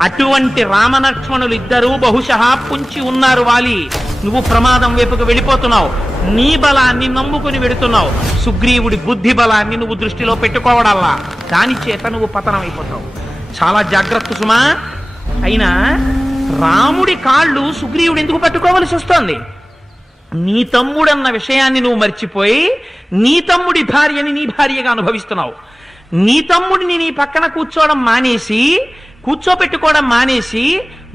అటువంటి రామలక్ష్మణులు ఇద్దరూ బహుశః పుంచి ఉన్నారు వాలి. నువ్వు ప్రమాదం వైపుకు వెళ్ళిపోతున్నావు, నీ బలాన్ని నమ్ముకుని వెడుతున్నావు, సుగ్రీవుడి బుద్ధి బలాన్ని నువ్వు దృష్టిలో పెట్టుకోవడల్లా, దాని చేత నువ్వు పతనం అయిపోతావు. చాలా జాగ్రత్త సుమా. అయినా రాముడి కాళ్ళు సుగ్రీవుడు ఎందుకు పట్టుకోవలసి వస్తోంది? నీ తమ్ముడన్న విషయాన్ని నువ్వు మర్చిపోయి నీ తమ్ముడి భార్యని నీ భార్యగా అనుభవిస్తున్నావు. నీ తమ్ముడిని నీ పక్కన కూర్చోపెట్టుకోవడం మానేసి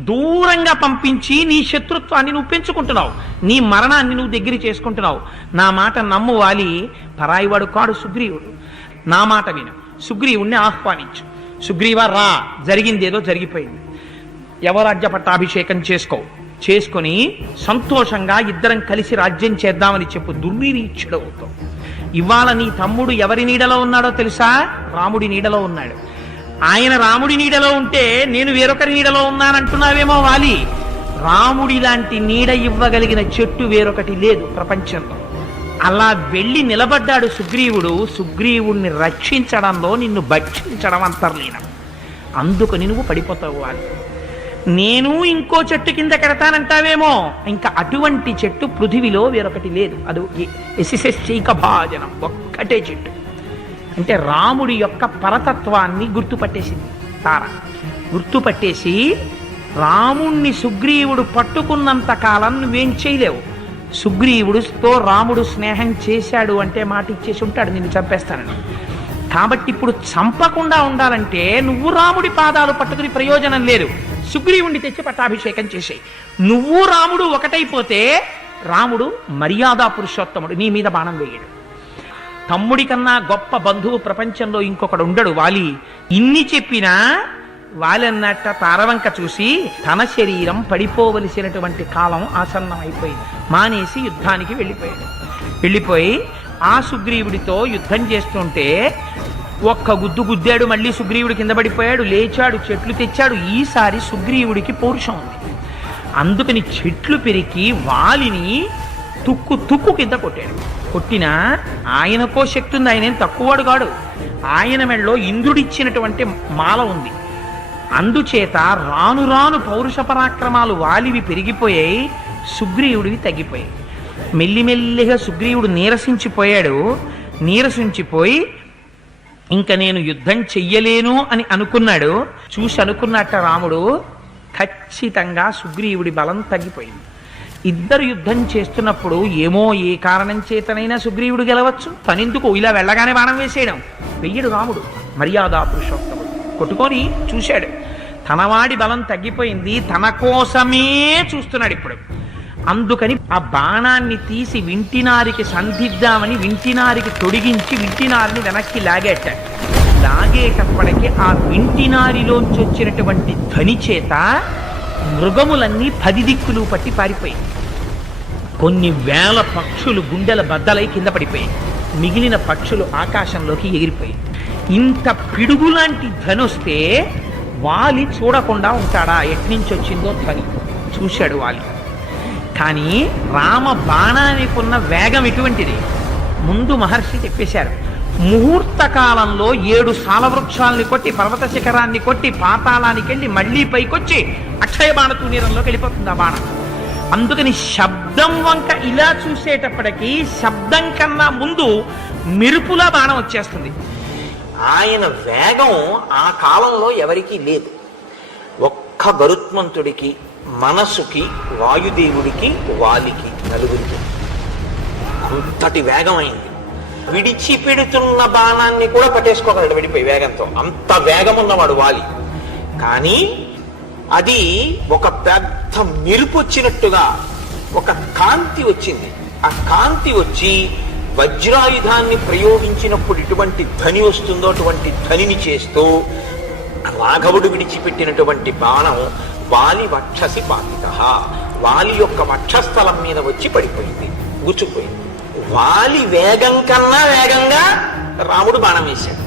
దూరంగా పంపించి నీ శత్రుత్వాన్ని నువ్వు పెంచుకుంటున్నావు, నీ మరణాన్ని నువ్వు దగ్గర చేసుకుంటున్నావు. నా మాట నమ్ము వాలి, పరాయివాడు కాడు సుగ్రీవుడు. నా మాట విను, సుగ్రీవుణ్ణి ఆహ్వానించు. సుగ్రీవా రా, జరిగిందేదో జరిగిపోయింది, యవరాజ్య పట్టాభిషేకం చేసుకొని సంతోషంగా ఇద్దరం కలిసి రాజ్యం చేద్దామని చెప్పు. దుర్నిరీక్షుడవుతావు. ఇవాళ నీ తమ్ముడు ఎవరి నీడలో ఉన్నాడో తెలుసా? రాముడి నీడలో ఉన్నాడు. ఆయన రాముడి నీడలో ఉంటే నేను వేరొకరి నీడలో ఉన్నానంటున్నావేమో వాలి. రాముడి లాంటి నీడ ఇవ్వగలిగిన చెట్టు వేరొకటి లేదు ప్రపంచంలో. అలా వెళ్ళి నిలబడ్డాడు సుగ్రీవుడు. సుగ్రీవుణ్ణి రక్షించడంలో నిన్ను భక్షించడం అంతర్లీనం. అందుకని నువ్వు పడిపోతావు వాలి. నేను ఇంకో చెట్టు కింద కడతానంటావేమో, ఇంకా అటువంటి చెట్టు పృథివిలో వేరొకటి లేదు. అది యశిశైక భాజనం, ఒక్కటే చెట్టు. అంటే రాముడి యొక్క పరతత్వాన్ని గుర్తుపట్టేసింది తార. గుర్తుపట్టేసి రాముణ్ణి సుగ్రీవుడు పట్టుకున్నంత కాలం నువ్వేం చేయలేవు. సుగ్రీవుడితో రాముడు స్నేహం చేశాడు అంటే మాట ఇచ్చేసి ఉంటాడు, నిన్ను చంపేస్తానని. కాబట్టి ఇప్పుడు చంపకుండా ఉండాలంటే నువ్వు రాముడి పాదాలు పట్టుకుని ప్రయోజనం లేదు. సుగ్రీవుణ్ణి తెచ్చి పట్టాభిషేకం చేసేయి. నువ్వు రాముడు ఒకటైపోతే రాముడు మర్యాదా పురుషోత్తముడు, నీ మీద బాణం వేయడు. తమ్ముడి కన్నా గొప్ప బంధువు ప్రపంచంలో ఇంకొకడు ఉండడు వాలి. ఇన్ని చెప్పినా వాలి అన్నట్ట తారవంక చూసి తన శరీరం పడిపోవలసినటువంటి కాలం ఆసన్నమైపోయింది. మానేసి యుద్ధానికి వెళ్ళిపోయి ఆ సుగ్రీవుడితో యుద్ధం చేస్తుంటే ఒక్క గుద్దాడు, మళ్ళీ సుగ్రీవుడు కింద పడిపోయాడు, లేచాడు, చెట్లు తెచ్చాడు. ఈసారి సుగ్రీవుడికి పౌరుషం ఉంది. అందుకని చెట్లు పెరికి వాలిని తుక్కు కింద కొట్టాడు. కొట్టినా ఆయనకో శక్తి ఉంది, ఆయన ఏం తక్కువవాడు కాడు. ఆయన మెడలో ఇంద్రుడిచ్చినటువంటి మాల ఉంది. అందుచేత రాను రాను పౌరుష పరాక్రమాలు వాలివి పెరిగిపోయాయి, సుగ్రీవుడివి తగ్గిపోయాయి. మెల్లిమెల్లిగా సుగ్రీవుడు నీరసించిపోయి ఇంకా నేను యుద్ధం చెయ్యలేను అని అనుకున్నాడు. అనుకున్నట్ట రాముడు ఖచ్చితంగా సుగ్రీవుడి బలం తగ్గిపోయింది. ఇద్దరు యుద్ధం చేస్తున్నప్పుడు ఏమో ఏ కారణం చేతనైనా సుగ్రీవుడు గెలవచ్చు. తనెందుకు ఇలా వెళ్ళగానే బాణం వేసేయడం? వెయ్యడు రాముడు, మర్యాదా పురుషోత్తముడు. కొట్టుకొని చూశాడు, తనవాడి బలం తగ్గిపోయింది, తన కోసమే చూస్తున్నాడు ఇప్పుడు. అందుకని ఆ బాణాన్ని తీసి వింటినారికి సంధిద్దామని వింటినారికి తొడిగించి వింటినారిని వెనక్కి లాగేటప్పటికి ఆ వింటినారిలోంచి వచ్చినటువంటి ధ్వని చేత మృగములన్నీ 10 దిక్కులు పట్టి పారిపోయాయి. కొన్ని వేల పక్షులు గుండెల బద్దలై కింద పడిపోయాయి. మిగిలిన పక్షులు ఆకాశంలోకి ఎగిరిపోయాయి. ఇంత పిడుగులాంటి ధ్వని వస్తే వాలి చూడకుండా ఉంటాడా? ఎట్నుంచి వచ్చిందో ధ్వని చూశాడు వాలి. కానీ రామ బాణానికి ఉన్న వేగం ఎటువంటిది? ముందు మహర్షి చెప్పేశారు, ముహూర్త కాలంలో 7 సాలవృక్షాలని కొట్టి, పర్వత శిఖరాన్ని కొట్టి, పాతాళానికి వెళ్ళి మళ్ళీ పైకొచ్చి అక్షయ బాణ తూనీరంలోకి వెళ్ళిపోతుంది ఆ బాణం. అందుకని శబ్దం వంక ఇలా చూసేటప్పటికీ శబ్దం కన్నా ముందు మెరుపులా బాణం వచ్చేస్తుంది. ఆయన వేగం ఆ కాలంలో ఎవరికీ లేదు. ఒక్క గరుత్మంతుడికి, మనసుకి, వాయుదేవుడికి, వాలికి, నలుగురికి అంతటి వేగం అయింది. విడిచిపెడుతున్న బాణాన్ని కూడా పట్టేసుకోగలడు విడిపోయి వేగంతో. అంత వేగం ఉన్నవాడు వాలి. కానీ అది ఒక పెద్ద మెరుపు వచ్చినట్టుగా ఒక కాంతి వచ్చింది. ఆ కాంతి వచ్చి వజ్రాయుధాన్ని ప్రయోగించినప్పుడు ఇటువంటి ధ్వని వస్తుందో అటువంటి ధ్వనిని చేస్తూ రాఘవుడు విడిచిపెట్టినటువంటి బాణం వాలి వక్షసి పాతిత, వాలి యొక్క వక్షస్థలం మీద వచ్చి పడిపోయింది, గుచ్చుకుపోయింది. వాలి వేగం కన్నా వేగంగా రాముడు బాణం వేశాడు.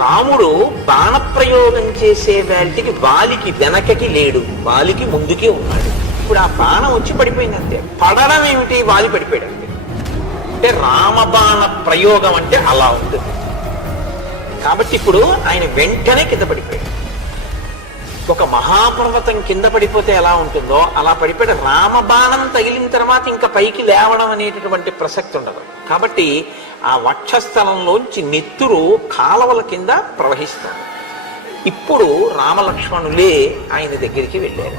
రాముడు బాణప్రయోగం చేసే వేళకి వాలికి వెనకకి లేడు, వాలికి ముందుకే ఉన్నాడు. ఇప్పుడు ఆ బాణం వచ్చి పడిపోయింది అంతే. పడడం ఏమిటి? వాలి పడిపోయాడు అంతే. అంటే రామబాణ ప్రయోగం అంటే అలా ఉంటుంది. కాబట్టి ఇప్పుడు ఆయన వెంటనే కింద పడిపోయాడు. ఒక మహాపర్వతం కింద పడిపోతే ఎలా ఉంటుందో అలా పడిపోయాడు. రామబాణం తగిలిన తర్వాత ఇంకా పైకి లేవడం అనేటటువంటి ప్రసక్తి ఉండదు. కాబట్టి ఆ వక్షస్థలంలోంచి నెత్తురు కాలవల కింద ప్రవహిస్తుంది. ఇప్పుడు రామలక్ష్మణులే ఆయన దగ్గరికి వెళ్ళారు.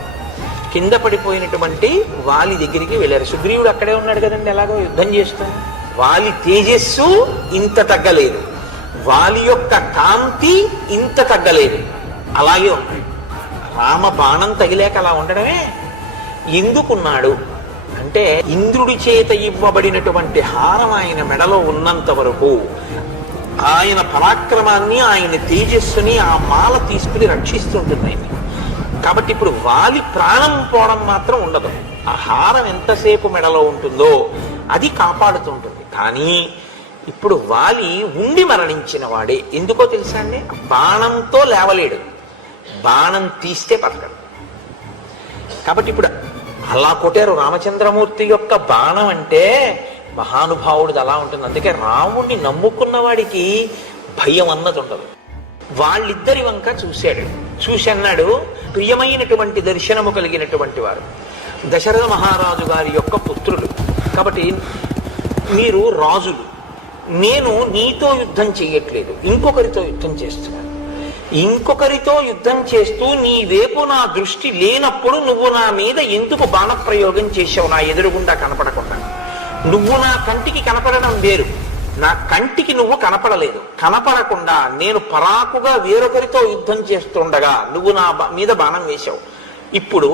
కింద పడిపోయినటువంటి వాలి దగ్గరికి వెళ్ళారు. సుగ్రీవుడు అక్కడే ఉన్నాడు కదండి, ఎలాగో యుద్ధం చేస్తాను. వాలి తేజస్సు ఇంత తగ్గలేదు, వాలి యొక్క కాంతి ఇంత తగ్గలేదు, అలాగే ఉన్నాడు. రామ బాణం తగిలేక అలా ఉండడమే. ఎందుకున్నాడు అంటే ఇంద్రుడి చేత ఇవ్వబడినటువంటి హారం ఆయన మెడలో ఉన్నంత వరకు ఆయన పరాక్రమాన్ని, ఆయన తేజస్సుని ఆ మాల తీసుకుని రక్షిస్తుంటుంది ఆయన. కాబట్టి ఇప్పుడు వాలి ప్రాణం పోవడం మాత్రం ఉండదు. ఆ హారం ఎంతసేపు మెడలో ఉంటుందో అది కాపాడుతుంటుంది. కానీ ఇప్పుడు వాలి ఉండి మరణించిన వాడే. ఎందుకో తెలుసా అండి? బాణంతో లేవలేడు, బాణం తీస్తే పడతాడు. కాబట్టి ఇప్పుడు అలా కొట్టారు. రామచంద్రమూర్తి యొక్క బాణం అంటే మహానుభావుడిది అలా ఉంటుంది. అందుకే రాముడిని నమ్ముకున్న వాడికి భయం అన్నది ఉండదు. వాళ్ళిద్దరి వంక చూశాడు. చూసి అన్నాడు, ప్రియమైనటువంటి దర్శనము కలిగినటువంటి వారు, దశరథ మహారాజు గారి యొక్క పుత్రులు కాబట్టి మీరు రాజులు. నేను నీతో యుద్ధం చెయ్యట్లేదు, ఇంకొకరితో యుద్ధం చేస్తున్నాను. ఇంకొకరితో యుద్ధం చేస్తూ నీ వైపు నా దృష్టి లేనప్పుడు నువ్వు నా మీద ఎందుకు బాణప్రయోగం చేశావు? నా ఎదురుగుండా కనపడకుండా. నువ్వు నా కంటికి కనపడడం వేరు, నా కంటికి నువ్వు కనపడలేదు. కనపడకుండా నేను పరాకుగా వేరొకరితో యుద్ధం చేస్తుండగా నువ్వు నా మీద బాణం వేశావు. ఇప్పుడు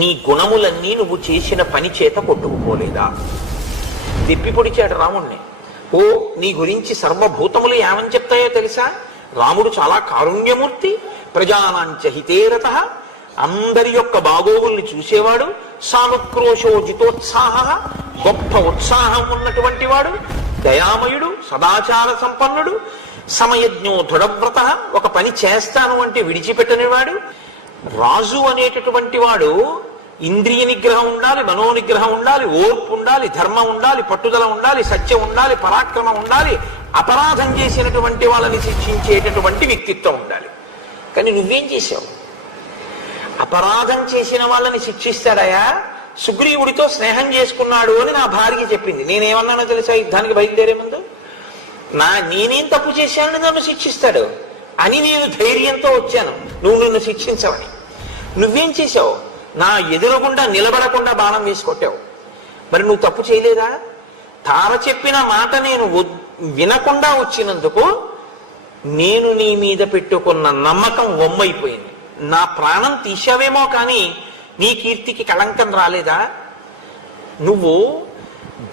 నీ గుణములన్నీ నువ్వు చేసిన పని చేత కొట్టుకుపోలేదా? తిప్పి పొడిచాడు రాముణ్ణి. ఓ, నీ గురించి సర్వభూతములు ఏమని చెప్తాయో తెలుసా? రాముడు చాలా కారుణ్యమూర్తి, ప్రజానాంచ హితేరత, అందరి యొక్క బాగోగుల్ని చూసేవాడు, సానుక్రోశోజితోత్సాహ, గొప్ప ఉత్సాహం ఉన్నటువంటి వాడు, దయామయుడు, సదాచార సంపన్నుడు, సమయజ్ఞో దృఢవ్రత, ఒక పని చేస్తాను అంటే విడిచిపెట్టనివాడు. రాజు అనేటటువంటి వాడు ఇంద్రియ నిగ్రహం ఉండాలి, మనోనిగ్రహం ఉండాలి, ఓర్పు ఉండాలి, ధర్మం ఉండాలి, పట్టుదల ఉండాలి, సత్యం ఉండాలి, పరాక్రమం ఉండాలి, అపరాధం చేసినటువంటి వాళ్ళని శిక్షించేటటువంటి వ్యక్తిత్వం ఉండాలి. కానీ నువ్వేం చేశావు? అపరాధం చేసిన వాళ్ళని శిక్షిస్తాడయా? సుగ్రీవుడితో స్నేహం చేసుకున్నాడు అని నా భార్య చెప్పింది. నేనేమన్నానో తెలుసా? యుద్ధానికి బయలుదేరే ముందు, నేనేం తప్పు చేశానని నన్ను శిక్షిస్తాడు అని నేను ధైర్యంతో వచ్చాను, నువ్వు నిన్ను శిక్షించవని. నువ్వేం చేశావు? నా ఎదురుగుండా నిలబడకుండా బాణం వేసి కొట్టావు. మరి నువ్వు తప్పు చేయలేదా? తార చెప్పిన మాట నేను వినకుండా వచ్చినందుకు నేను నీ మీద పెట్టుకున్న నమ్మకం వమ్మైపోయింది. నా ప్రాణం తీసావేమో కానీ నీ కీర్తికి కళంకం రాలేదా? నువ్వు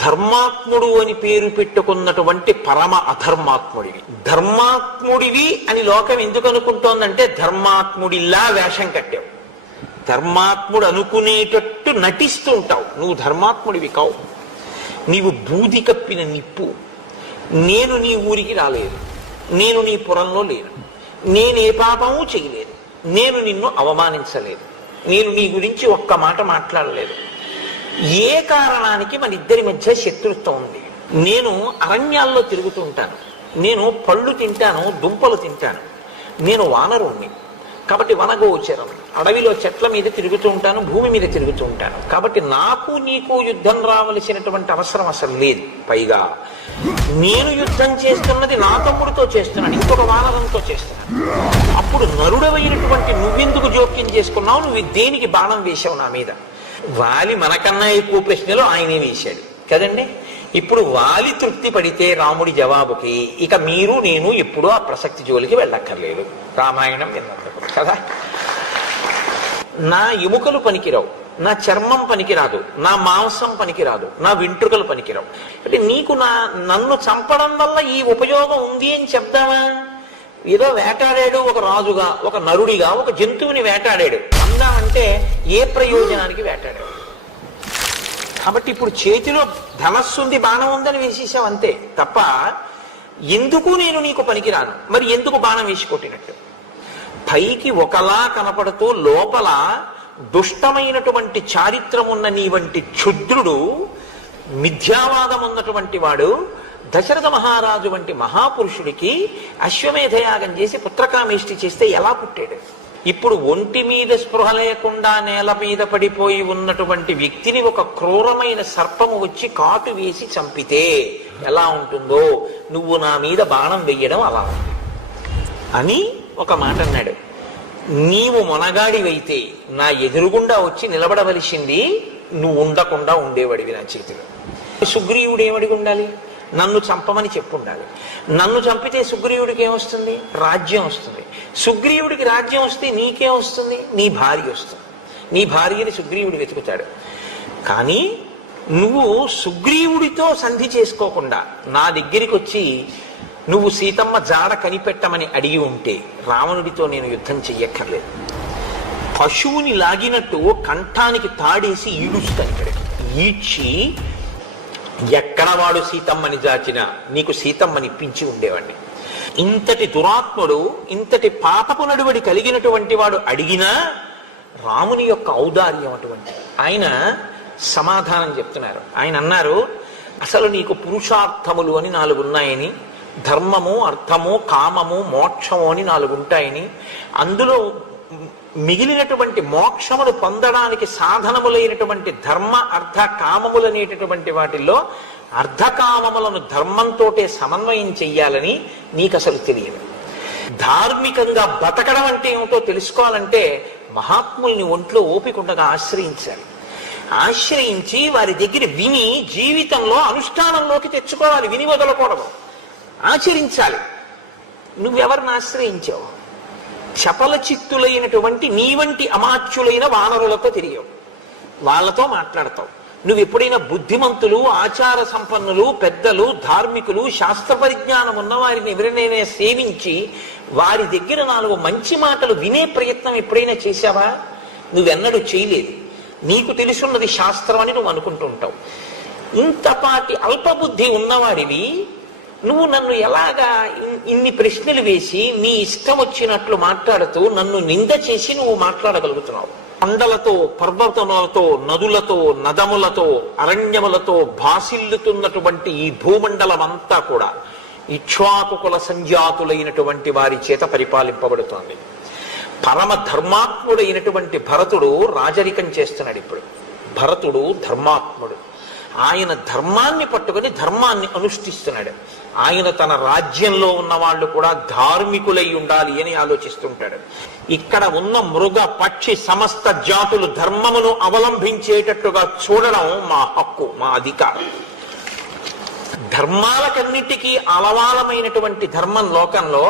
ధర్మాత్ముడు అని పేరు పెట్టుకున్నటువంటి పరమ అధర్మాత్ముడివి. ధర్మాత్ముడివి అని లోకం ఎందుకు అనుకుంటోందంటే ధర్మాత్ముడిలా వేషం కట్టావు, ధర్మాత్ముడు అనుకునేటట్టు నటిస్తూ ఉంటావు. నువ్వు ధర్మాత్ముడివి కావు, నీవు బూది కప్పిన నిప్పు. నేను నీ ఊరికి రాలేదు, నేను నీ పురంలో లేను, నేనే పాపము చేయలేదు, నేను నిన్ను అవమానించలేదు, నేను నీ గురించి ఒక్క మాట మాట్లాడలేదు. ఏ కారణానికి మన ఇద్దరి మధ్య శత్రుత్వం ఉంది? నేను అరణ్యాల్లో తిరుగుతూ ఉంటాను, నేను పళ్ళు తింటాను, దుంపలు తింటాను, నేను వానరుణ్ణి కాబట్టి వనగోచరం, అడవిలో చెట్ల మీద తిరుగుతూ ఉంటాను, భూమి మీద తిరుగుతూ ఉంటాను. కాబట్టి నాకు నీకు యుద్ధం రావలసినటువంటి అవసరం అసలు లేదు. పైగా నేను యుద్ధం చేస్తున్నది నా తమ్ముడితో చేస్తున్నాను, ఇంకొక వానరంతో చేస్తున్నాను. అప్పుడు నరుడవైనటువంటి నువ్వెందుకు జోక్యం చేసుకున్నావు? నువ్వు దేనికి బాణం వేశావు నా మీద? వాలి మనకన్నా ఎక్కువ ప్రశ్నలు ఆయనే వేశాడు కదండి. ఇప్పుడు వాలి తృప్తి పడితే రాముడి జవాబుకి ఇక మీరు నేను ఎప్పుడూ ఆ ప్రసక్తి జోలికి వెళ్ళక్కర్లేదు. రామాయణం విన్నందుకు కదా. నా ఎముకలు పనికిరావు, నా చర్మం పనికిరాదు, నా మాంసం పనికిరాదు, నా వెంట్రుకలు పనికిరావు. అంటే నీకు నన్ను చంపడం వల్ల ఈ ఉపయోగం ఉంది అని చెప్దామా? ఏదో వేటాడాడు ఒక రాజుగా, ఒక నరుడిగా ఒక జంతువుని వేటాడాడు అందామంటే ఏ ప్రయోజనానికి వేటాడాడు? కాబట్టి ఇప్పుడు చేతిలో ధనస్సు ఉంది, బాణం ఉందని వేసేసావు అంతే తప్ప ఎందుకు నేను నీకు పనికిరాను. మరి ఎందుకు బాణం వేసి కొట్టినట్టు? పైకి ఒకలా కనపడుతూ లోపల దుష్టమైనటువంటి చారిత్రం ఉన్న నీ వంటి క్షుద్రుడు, మిథ్యావాదం ఉన్నటువంటి వాడు దశరథ మహారాజు వంటి మహాపురుషుడికి అశ్వమేధయాగం చేసి పుత్రకామేష్టి చేస్తే ఎలా పుట్టాడు? ఇప్పుడు ఒంటి మీద స్పృహ లేకుండా నేల మీద పడిపోయి ఉన్నటువంటి వ్యక్తిని ఒక క్రూరమైన సర్పము వచ్చి కాటు వేసి చంపితే ఎలా ఉంటుందో నువ్వు నా మీద బాణం వెయ్యడం అలా ఉంది అని ఒక మాట అన్నాడు. నీవు మొనగాడివైతే నా ఎదురుగుండా వచ్చి నిలబడవలసింది, నువ్వు ఉండకుండా ఉండేవాడివి నా చేతిలో. సుగ్రీవుడు ఏమడిగి ఉండాలి? నన్ను చంపమని చెప్పుండాలి. నన్ను చంపితే సుగ్రీవుడికి ఏమొస్తుంది? రాజ్యం వస్తుంది. సుగ్రీవుడికి రాజ్యం వస్తే నీకేం వస్తుంది? నీ భార్య వస్తుంది. నీ భార్యని సుగ్రీవుడు వెతుకుతాడు. కానీ నువ్వు సుగ్రీవుడితో సంధి చేసుకోకుండా నా దగ్గరికి వచ్చి నువ్వు సీతమ్మ జాడ కనిపెట్టమని అడిగి ఉంటే రావణుడితో నేను యుద్ధం చెయ్యక్కర్లేదు. పశువుని లాగినట్టు కంఠానికి తాడేసి ఈడుస్తాను. ఇక్కడికి ఈడ్చి ఎక్కడ వాడు సీతమ్మని జాచినా నీకు సీతమ్మని ఇప్పించి ఉండేవాడిని. ఇంతటి దురాత్ముడు, ఇంతటి పాపపు నడువడి కలిగినటువంటి వాడు అడిగినా రాముని యొక్క ఔదార్యం అటువంటి. ఆయన సమాధానం చెప్తున్నారు. ఆయన అన్నారు, అసలు నీకు పురుషార్థములు అని 4 ఉన్నాయని, ధర్మము, అర్థము, కామము, మోక్షము అని 4 ఉంటాయని, అందులో మిగిలినటువంటి మోక్షమును పొందడానికి సాధనములైనటువంటి ధర్మ, అర్థ, కామములనేటటువంటి వాటిల్లో అర్ధకామములను ధర్మంతోటే సమన్వయం చెయ్యాలని నీకు అసలు తెలియదు. ధార్మికంగా బతకడం అంటే ఏమిటో తెలుసుకోవాలంటే మహాత్ముల్ని ఒంట్లో ఓపికండగా ఆశ్రయించాలి. ఆశ్రయించి వారి దగ్గర విని జీవితంలో అనుష్ఠానంలోకి తెచ్చుకోవాలి. విని వదలకూడదు, ఆచరించాలి. నువ్వెవరిని ఆశ్రయించావు? చపల చిత్తులైనటువంటి నీ వంటి అమాత్యులైన వానరులతో తిరిగావు, వాళ్ళతో మాట్లాడతావు. నువ్వు ఎప్పుడైనా బుద్ధిమంతులు, ఆచార సంపన్నులు, పెద్దలు, ధార్మికులు, శాస్త్ర పరిజ్ఞానం ఉన్న వారిని ఎవరినైనా సేవించి వారి దగ్గర 4 మంచి మాటలు వినే ప్రయత్నం ఎప్పుడైనా చేశావా? నువ్వెన్నడూ చేయలేదు. నీకు తెలుసున్నది శాస్త్రం అని నువ్వు అనుకుంటూ ఉంటావు. ఇంతపాటి అల్పబుద్ధి ఉన్నవాడివి నువ్వు నన్ను ఎలాగా ఇన్ని ప్రశ్నలు వేసి నీ ఇష్టం వచ్చినట్లు మాట్లాడుతూ నన్ను నింద చేసి నువ్వు మాట్లాడగలుగుతున్నావు? కొండలతో, పర్వతములతో, నదులతో, నదములతో, అరణ్యములతో భాసిల్లుతున్నటువంటి ఈ భూమండలం అంతా కూడా ఇక్ష్వాకుకుల సంజాతులైనటువంటి వారి చేత పరిపాలింపబడుతోంది. పరమ ధర్మాత్ముడైనటువంటి భరతుడు రాజరికం చేస్తున్నాడు. ఇప్పుడు భరతుడు ధర్మాత్ముడు. ఆయన ధర్మాన్ని పట్టుకొని ధర్మాన్ని అనుష్ఠిస్తున్నాడు. ఆయన తన రాజ్యంలో ఉన్న వాళ్ళు కూడా ధార్మికులై ఉండాలి అని ఆలోచిస్తుంటాడు. ఇక్కడ ఉన్న మృగ, పక్షి సమస్త జాతులు ధర్మమును అవలంబించేటట్టుగా చూడడం మా హక్కు, మా అధికారం. ధర్మాలకన్నిటికీ అలవాలమైనటువంటి ధర్మం లోకంలో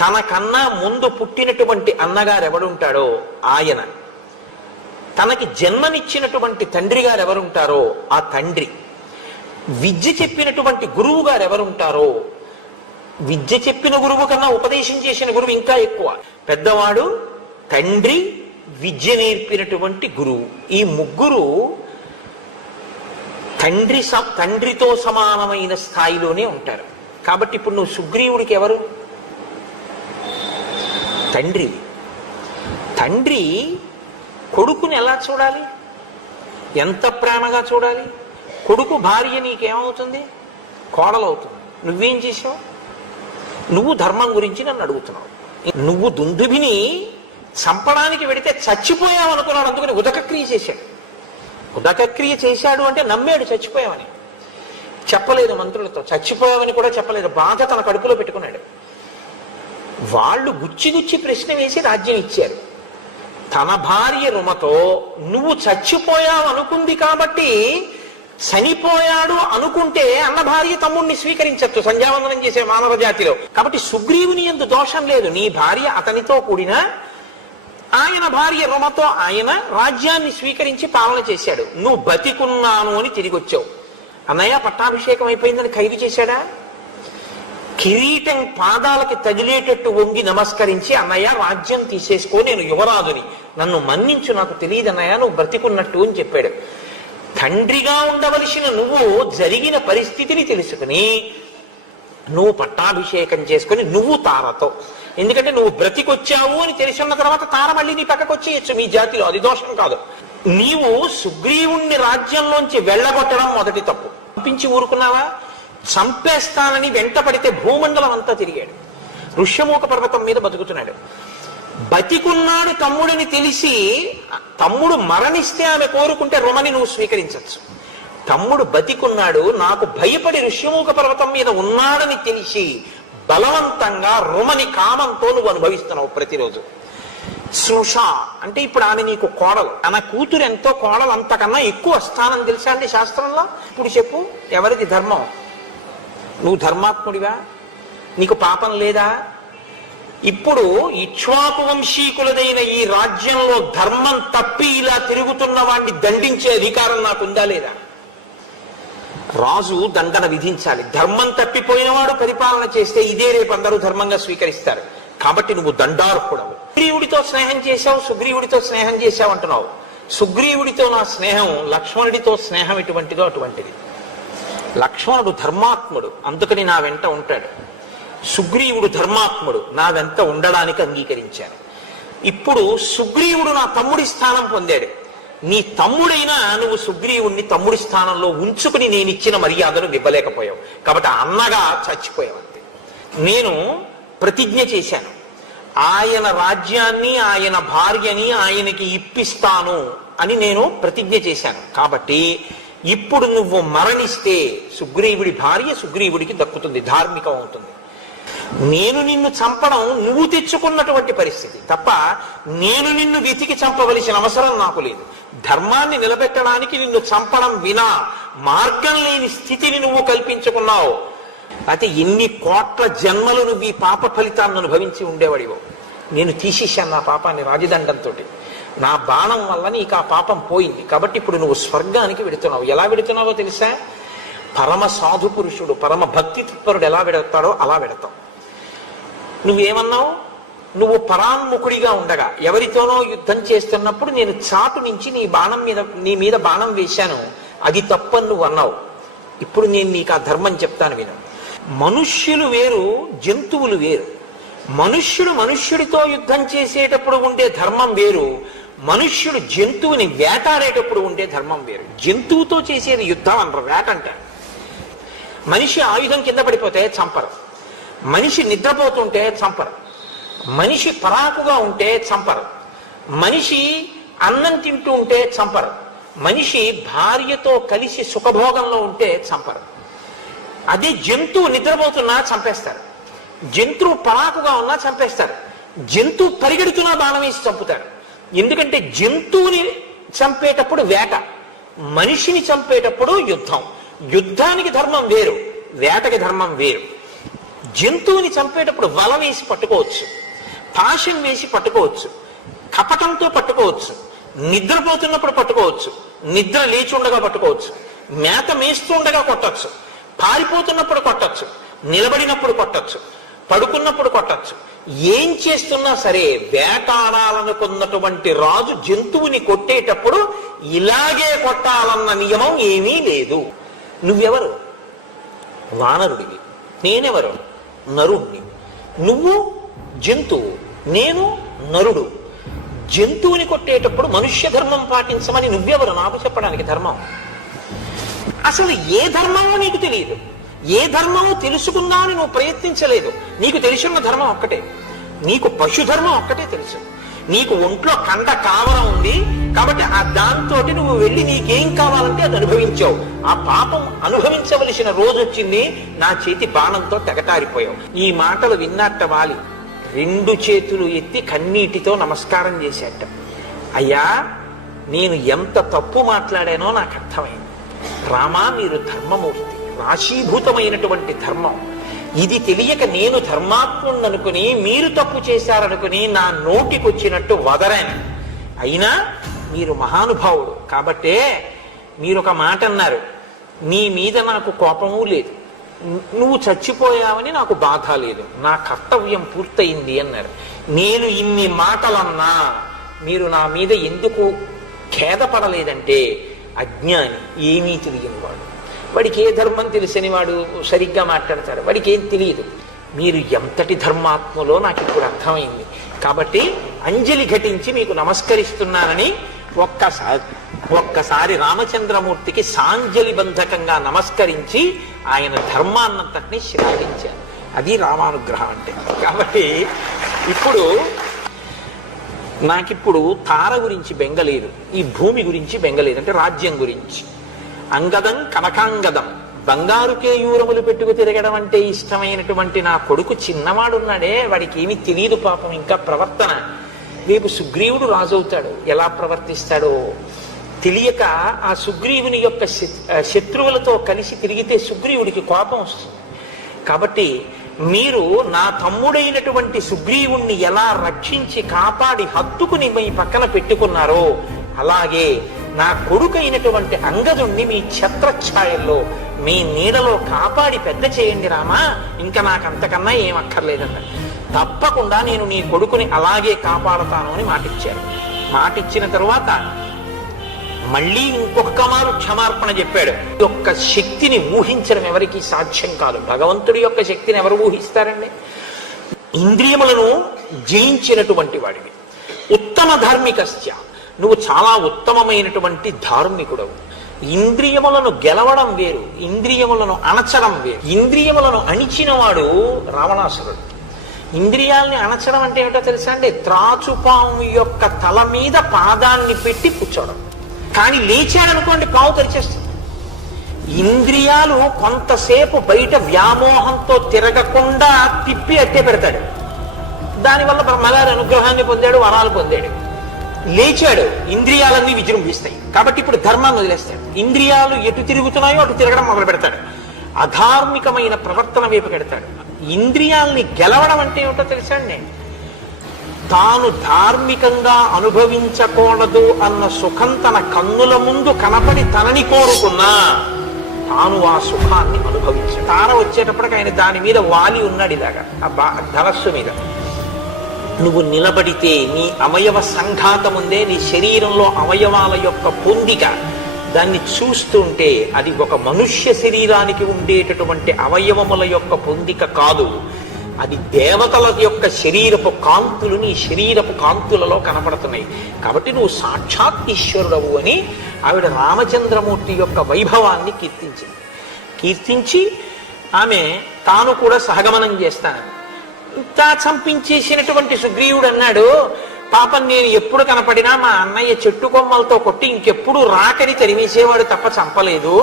తనకన్నా ముందు పుట్టినటువంటి అన్నగారు ఎవడుంటాడో ఆయన, తనకి జన్మనిచ్చినటువంటి తండ్రి గారు ఎవరుంటారో ఆ తండ్రి, విద్య చెప్పినటువంటి గురువు గారు ఎవరుంటారో, విద్య చెప్పిన గురువు కన్నా ఉపదేశం చేసిన గురువు ఇంకా ఎక్కువ. పెద్దవాడు, తండ్రి, విద్య నేర్పినటువంటి గురువు, ఈ ముగ్గురు తండ్రితో సమానమైన స్థాయిలోనే ఉంటారు. కాబట్టి ఇప్పుడు నువ్వు సుగ్రీవుడికి ఎవరు? తండ్రి తండ్రి కొడుకుని ఎలా చూడాలి? ఎంత ప్రేమగా చూడాలి? కొడుకు భార్య నీకేమవుతుంది? కోడలవుతుంది. నువ్వేం చేసావు? నువ్వు ధర్మం గురించి నన్ను అడుగుతున్నావు. నువ్వు దుందుభిని చంపడానికి వెడితే చచ్చిపోయావు అనుకున్నాడు, అందుకని ఉదకక్రియ చేశాడు. ఉదకక్రియ చేశాడు అంటే నమ్మాడు చచ్చిపోయావని. చెప్పలేదు మంత్రులతో, చచ్చిపోయావని కూడా చెప్పలేదు. బాధ తన కడుపులో పెట్టుకున్నాడు. వాళ్ళు గుచ్చి గుచ్చి ప్రశ్న వేసి రాజ్యం ఇచ్చారు. తన భార్య రుమతో నువ్వు చచ్చిపోయావు అనుకుంది కాబట్టి చనిపోయాడు అనుకుంటే అన్న భార్య తమ్ముడిని స్వీకరించచ్చు సంధ్యావందనం చేసే మానవ జాతిలో. కాబట్టి సుగ్రీవుని యందు దోషం లేదు. నీ భార్య అతనితో కూడిన ఆయన భార్య రుమతో ఆయన రాజ్యాన్ని స్వీకరించి పాలన చేశాడు. నువ్వు బతికున్నాను అని తిరిగి వచ్చావు. అన్నయ్య పట్టాభిషేకం అయిపోయిందని ఖైదు చేశాడా? కిరీటం పాదాలకి తగిలేటట్టు వంగి నమస్కరించి అన్నయ్య రాజ్యం తీసేసుకో, నేను యువరాజుని, నన్ను మన్నించు, నాకు తెలియదు అన్నయ్య నువ్వు బ్రతికున్నట్టు అని చెప్పాడు. తండ్రిగా ఉండవలసిన నువ్వు జరిగిన పరిస్థితిని తెలుసుకుని నువ్వు పట్టాభిషేకం చేసుకుని నువ్వు తారతో, ఎందుకంటే నువ్వు బ్రతికొచ్చావు అని తెలిసిన తర్వాత తార మళ్ళీ నీ పక్కకు వచ్చేయచ్చు మీ జాతిలో, అది దోషం కాదు. నీవు సుగ్రీవుణ్ణి రాజ్యంలోంచి వెళ్ళగొట్టడం మొదటి తప్పు. పంపించి ఊరుకున్నావా? చంపేస్తానని వెంట పడితే భూమండలం అంతా తిరిగాడు. ఋష్యమూక పర్వతం మీద బతుకుతున్నాడు. బతికున్నాడు తమ్ముడిని తెలిసి, తమ్ముడు మరణిస్తే ఆమె కోరుకుంటే రుమని నువ్వు స్వీకరించవచ్చు. తమ్ముడు బతికున్నాడు, నాకు భయపడి ఋష్యమూక పర్వతం మీద ఉన్నాడని తెలిసి బలవంతంగా రుమని కామంతో నువ్వు అనుభవిస్తున్నావు ప్రతిరోజు. సృష అంటే ఇప్పుడు ఆమె నీకు కోడలు. తన కూతురు ఎంతో, కోడలు అంతకన్నా ఎక్కువ స్థానం తెలుసా అండి శాస్త్రంలో? ఇప్పుడు చెప్పు, ఎవరిది ధర్మం? నువ్వు ధర్మాత్ముడివా? నీకు పాపం లేదా? ఇప్పుడు ఇక్ష్వాకు వంశీకులదైన ఈ రాజ్యంలో ధర్మం తప్పి ఇలా తిరుగుతున్న వాడిని దండించే అధికారం నాకుందా లేదా? రాజు దండన విధించాలి. ధర్మం తప్పిపోయినవాడు పరిపాలన చేస్తే ఇదే రేపు అందరూ ధర్మంగా స్వీకరిస్తారు. కాబట్టి నువ్వు దండార్హుడవు. సుగ్రీవుడితో స్నేహం చేశావు, సుగ్రీవుడితో స్నేహం చేశావు అంటున్నావు. సుగ్రీవుడితో నా స్నేహం, లక్ష్మణుడితో స్నేహం ఎటువంటిదో అటువంటిది. లక్ష్మణుడు ధర్మాత్ముడు, అందుకని నా వెంట ఉంటాడు. సుగ్రీవుడు ధర్మాత్ముడు, నా వెంట ఉండడానికి అంగీకరించాను. ఇప్పుడు సుగ్రీవుడు నా తమ్ముడి స్థానం పొందాడు. నీ తమ్ముడైనా నువ్వు సుగ్రీవుణ్ణి తమ్ముడి స్థానంలో ఉంచుకుని నేను ఇచ్చిన మర్యాదను ఇవ్వలేకపోయావు. కాబట్టి అన్నగా చచ్చిపోయావు అంతే. నేను ప్రతిజ్ఞ చేశాను, ఆయన రాజ్యాన్ని ఆయన భార్యని ఆయనకి ఇప్పిస్తాను అని నేను ప్రతిజ్ఞ చేశాను. కాబట్టి ఇప్పుడు నువ్వు మరణిస్తే సుగ్రీవుడి భార్య సుగ్రీవుడికి దక్కుతుంది, ధార్మికం అవుతుంది. నేను నిన్ను చంపడం నువ్వు తెచ్చుకున్నటువంటి పరిస్థితి తప్ప నేను నిన్ను వెతికి చంపవలసిన అవసరం నాకు లేదు. ధర్మాన్ని నిలబెట్టడానికి నిన్ను చంపడం వినా మార్గం లేని స్థితిని నువ్వు కల్పించుకున్నావు. అయితే ఎన్ని కోట్ల జన్మలు నువ్వు ఈ పాప ఫలితాన్ని అనుభవించి ఉండేవాడివో. నేను తీసేశాను నా పాపాన్ని రాజదండంతో. నా బాణం వల్ల నీకు ఆ పాపం పోయింది. కాబట్టి ఇప్పుడు నువ్వు స్వర్గానికి వెడుతున్నావు. ఎలా వెడుతున్నావో తెలుసా? పరమ సాధు పురుషుడు, పరమ భక్తి తత్పరుడు ఎలా వెడతాడో అలా వెడతావు. నువ్వేమన్నావు? నువ్వు పరాన్ముఖుడిగా ఉండగా ఎవరితోనో యుద్ధం చేస్తున్నప్పుడు నేను చాటు నుంచి నీ మీద బాణం వేశాను, అది తప్పని నువ్వు అన్నావు. ఇప్పుడు నేను నీకు ఆ ధర్మం చెప్తాను విను. మనుష్యులు వేరు, జంతువులు వేరు. మనుష్యుడు మనుష్యుడితో యుద్ధం చేసేటప్పుడు ఉండే ధర్మం వేరు, మనుష్యుడు జంతువుని వేటాడేటప్పుడు ఉండే ధర్మం వేరు. జంతువుతో చేసేది యుద్ధం అనరు, వేట అంటారు. మనిషి ఆయుధం కింద పడిపోతే చంపరు, మనిషి నిద్రపోతుంటే చంపరు, మనిషి పరాకుగా ఉంటే చంపరు, మనిషి అన్నం తింటూ ఉంటే చంపరు, మనిషి భార్యతో కలిసి సుఖభోగంలో ఉంటే చంపరు. అదే జంతువు నిద్రపోతున్నా చంపేస్తారు, జంతువు పరాకుగా ఉన్నా చంపేస్తారు, జంతువు పరిగెడుతున్నా బాణం వేసి చంపుతారు. ఎందుకంటే జంతువుని చంపేటప్పుడు వేట, మనిషిని చంపేటప్పుడు యుద్ధం. యుద్ధానికి ధర్మం వేరు, వేటకి ధర్మం వేరు. జంతువుని చంపేటప్పుడు వల వేసి పట్టుకోవచ్చు, పాశం వేసి పట్టుకోవచ్చు, కపటంతో పట్టుకోవచ్చు, నిద్రపోతున్నప్పుడు పట్టుకోవచ్చు, నిద్ర లేచి ఉండగా పట్టుకోవచ్చు, మేత మేస్తూ ఉండగా కొట్టచ్చు, పారిపోతున్నప్పుడు కొట్టచ్చు, నిలబడినప్పుడు కొట్టచ్చు, పడుకున్నప్పుడు కొట్టచ్చు. ఏం చేస్తున్నా సరే వేటాడాలనుకున్నటువంటి రాజు జంతువుని కొట్టేటప్పుడు ఇలాగే కొట్టాలన్న నియమం ఏమీ లేదు. నువ్వెవరు? వానరుడివి. నేనెవరు? నరుణ్ణి. నువ్వు జంతువు. నేను నరుడు. జంతువుని కొట్టేటప్పుడు మనుష్య ధర్మం పాటించమని నువ్వెవరు నాకు చెప్పడానికి ధర్మం? అసలు ఏ ధర్మమో నీకు తెలియదు. ఏ ధర్మమో తెలుసుకుందామని నువ్వు ప్రయత్నించలేదు. నీకు తెలిసిన ధర్మం ఒక్కటే, నీకు పశుధర్మం ఒక్కటే తెలుసు. నీకు ఒంట్లో కండ కావరం ఉంది కాబట్టి ఆ దాంతో నువ్వు వెళ్ళి నీకేం కావాలంటే అది అనుభవించావు. ఆ పాపం అనుభవించవలసిన రోజు వచ్చింది, నా చేతి బాణంతో తెగటారిపోయావు. ఈ మాటలు విన్నట్ట వాలి 2 చేతులు ఎత్తి కన్నీటితో నమస్కారం చేసేట. అయ్యా, నేను ఎంత తప్పు మాట్లాడానో నాకు అర్థమైంది. రామా, మీరు ధర్మమూర్తి, రాశీభూతమైనటువంటి ధర్మం. ఇది తెలియక నేను ధర్మాత్ముణ్ణి అనుకుని మీరు తప్పు చేశారనుకుని నా నోటికొచ్చినట్టు వదరాను. అయినా మీరు మహానుభావుడు కాబట్టే మీరు ఒక మాట అన్నారు, నీ మీద నాకు కోపము లేదు, నువ్వు చచ్చిపోయావని నాకు బాధ లేదు, నా కర్తవ్యం పూర్తయింది అన్నారు. నేను ఇన్ని మాటలన్నా మీరు నా మీద ఎందుకు ఖేదపడలేదంటే, అజ్ఞాని, ఏమీ తెలియనివాడు, వాడికి ఏ ధర్మం తెలిసని వాడు సరిగ్గా మాట్లాడతాడు, వాడికి ఏం తెలియదు. మీరు ఎంతటి ధర్మాత్మలో నాకు ఇప్పుడు అర్థమైంది కాబట్టి అంజలి ఘటించి మీకు నమస్కరిస్తున్నానని ఒక్కసారి రామచంద్రమూర్తికి సాంజలి బంధకంగా నమస్కరించి ఆయన ధర్మాన్నంతటినీ శ్లాఘించారు. అది రామానుగ్రహం అంటే. కాబట్టి నాకిప్పుడు తార గురించి బెంగలేదు, ఈ భూమి గురించి బెంగలేదు, అంటే రాజ్యం గురించి. అంగదం కనకాంగదం, బంగారు కేయూరములు పెట్టుకు తిరగడం అంటే ఇష్టమైనటువంటి నా కొడుకు చిన్నవాడున్నాడే, వాడికి ఏమీ తెలియదు పాపం ఇంకా ప్రవర్తన. రేపు సుగ్రీవుడు రాజవుతాడు, ఎలా ప్రవర్తిస్తాడో తెలియక ఆ సుగ్రీవుని యొక్క శత్రువులతో కలిసి తిరిగితే సుగ్రీవుడికి కోపం వస్తుంది. కాబట్టి మీరు నా తమ్ముడైనటువంటి సుగ్రీవుణ్ణి ఎలా రక్షించి కాపాడి హత్తుకుని మీ పక్కన పెట్టుకున్నారో అలాగే నా కొడుకైనటువంటి అంగదుణ్ణి మీ ఛత్రఛాయల్లో మీ నీడలో కాపాడి పెద్ద చేయండి రామా, ఇంకా నాకు అంతకన్నా ఏం అక్కర్లేదన్న. తప్పకుండా నేను నీ కొడుకుని అలాగే కాపాడతాను అని మాటిచ్చారు. మాటిచ్చిన తరువాత మళ్ళీ ఇంకొక మారు క్షమార్పణ చెప్పాడు. యొక్క శక్తిని ఊహించడం ఎవరికి సాధ్యం కాదు. భగవంతుడి యొక్క శక్తిని ఎవరు ఊహిస్తారండి? ఇంద్రియములను జయించినటువంటి వాడివి. ఉత్తమ ధార్మికస్య, నువ్వు చాలా ఉత్తమమైనటువంటి ధార్మికుడవు. ఇంద్రియములను గెలవడం వేరు, ఇంద్రియములను అణచడం వేరు. ఇంద్రియములను అణిచినవాడు రావణాసురుడు. ఇంద్రియాల్ని అణచడం అంటే ఏమిటో తెలుసా అండి? త్రాచుపాము యొక్క తల మీద పాదాన్ని పెట్టి కూర్చోవడం. కానీ లేచాడనుకోండి పావు తెరిచేస్తుంది. ఇంద్రియాలు కొంతసేపు బయట వ్యామోహంతో తిరగకుండా తిప్పి అట్టే పెడతాడు. దానివల్ల బ్రహ్మగారి అనుగ్రహాన్ని పొందాడు, వరాలు పొందాడు. లేచాడు, ఇంద్రియాలన్నీ విజృంభిస్తాయి. కాబట్టి ఇప్పుడు ధర్మాన్ని వదిలేస్తాడు. ఇంద్రియాలు ఎటు తిరుగుతున్నాయో అటు తిరగడం మొదలు పెడతాడు. అధార్మికమైన ప్రవర్తన వైపు పెడతాడు. ఇంద్రియాల్ని గెలవడం అంటే ఏమిటో తెలుసా అండి? తాను ధార్మికంగా అనుభవించకూడదు అన్న సుఖం తన కన్నుల ముందు కనపడి తనని కోరుకున్నా తాను ఆ సుఖాన్ని అనుభవించాడు. తార వచ్చేటప్పటికి ఆయన దాని మీద వాలి ఉన్నాడు, ఇలాగా ఆ ధనస్సు మీద. నువ్వు నిలబడితే నీ అవయవ సంఘాతం ఉందే, నీ శరీరంలో అవయవాల యొక్క పొందిక, దాన్ని చూస్తుంటే అది ఒక మనుష్య శరీరానికి ఉండేటటువంటి అవయవముల యొక్క పొందిక కాదు, అది దేవతల యొక్క శరీరపు కాంతులు నీ శరీరపు కాంతులలో కనపడుతున్నాయి. కాబట్టి నువ్వు సాక్షాత్ ఈశ్వరుడవు అని ఆవిడ రామచంద్రమూర్తి యొక్క వైభవాన్ని కీర్తించి ఆమె తాను కూడా సహగమనం చేస్తాను. ఇంత చంపించేసినటువంటి సుగ్రీవుడు అన్నాడు, పాపం నేను ఎప్పుడు కనపడినా మా అన్నయ్య చెట్టు కొమ్మలతో కొట్టి ఇంకెప్పుడు రాకని తరిమేసేవాడు తప్ప చంపలేదు.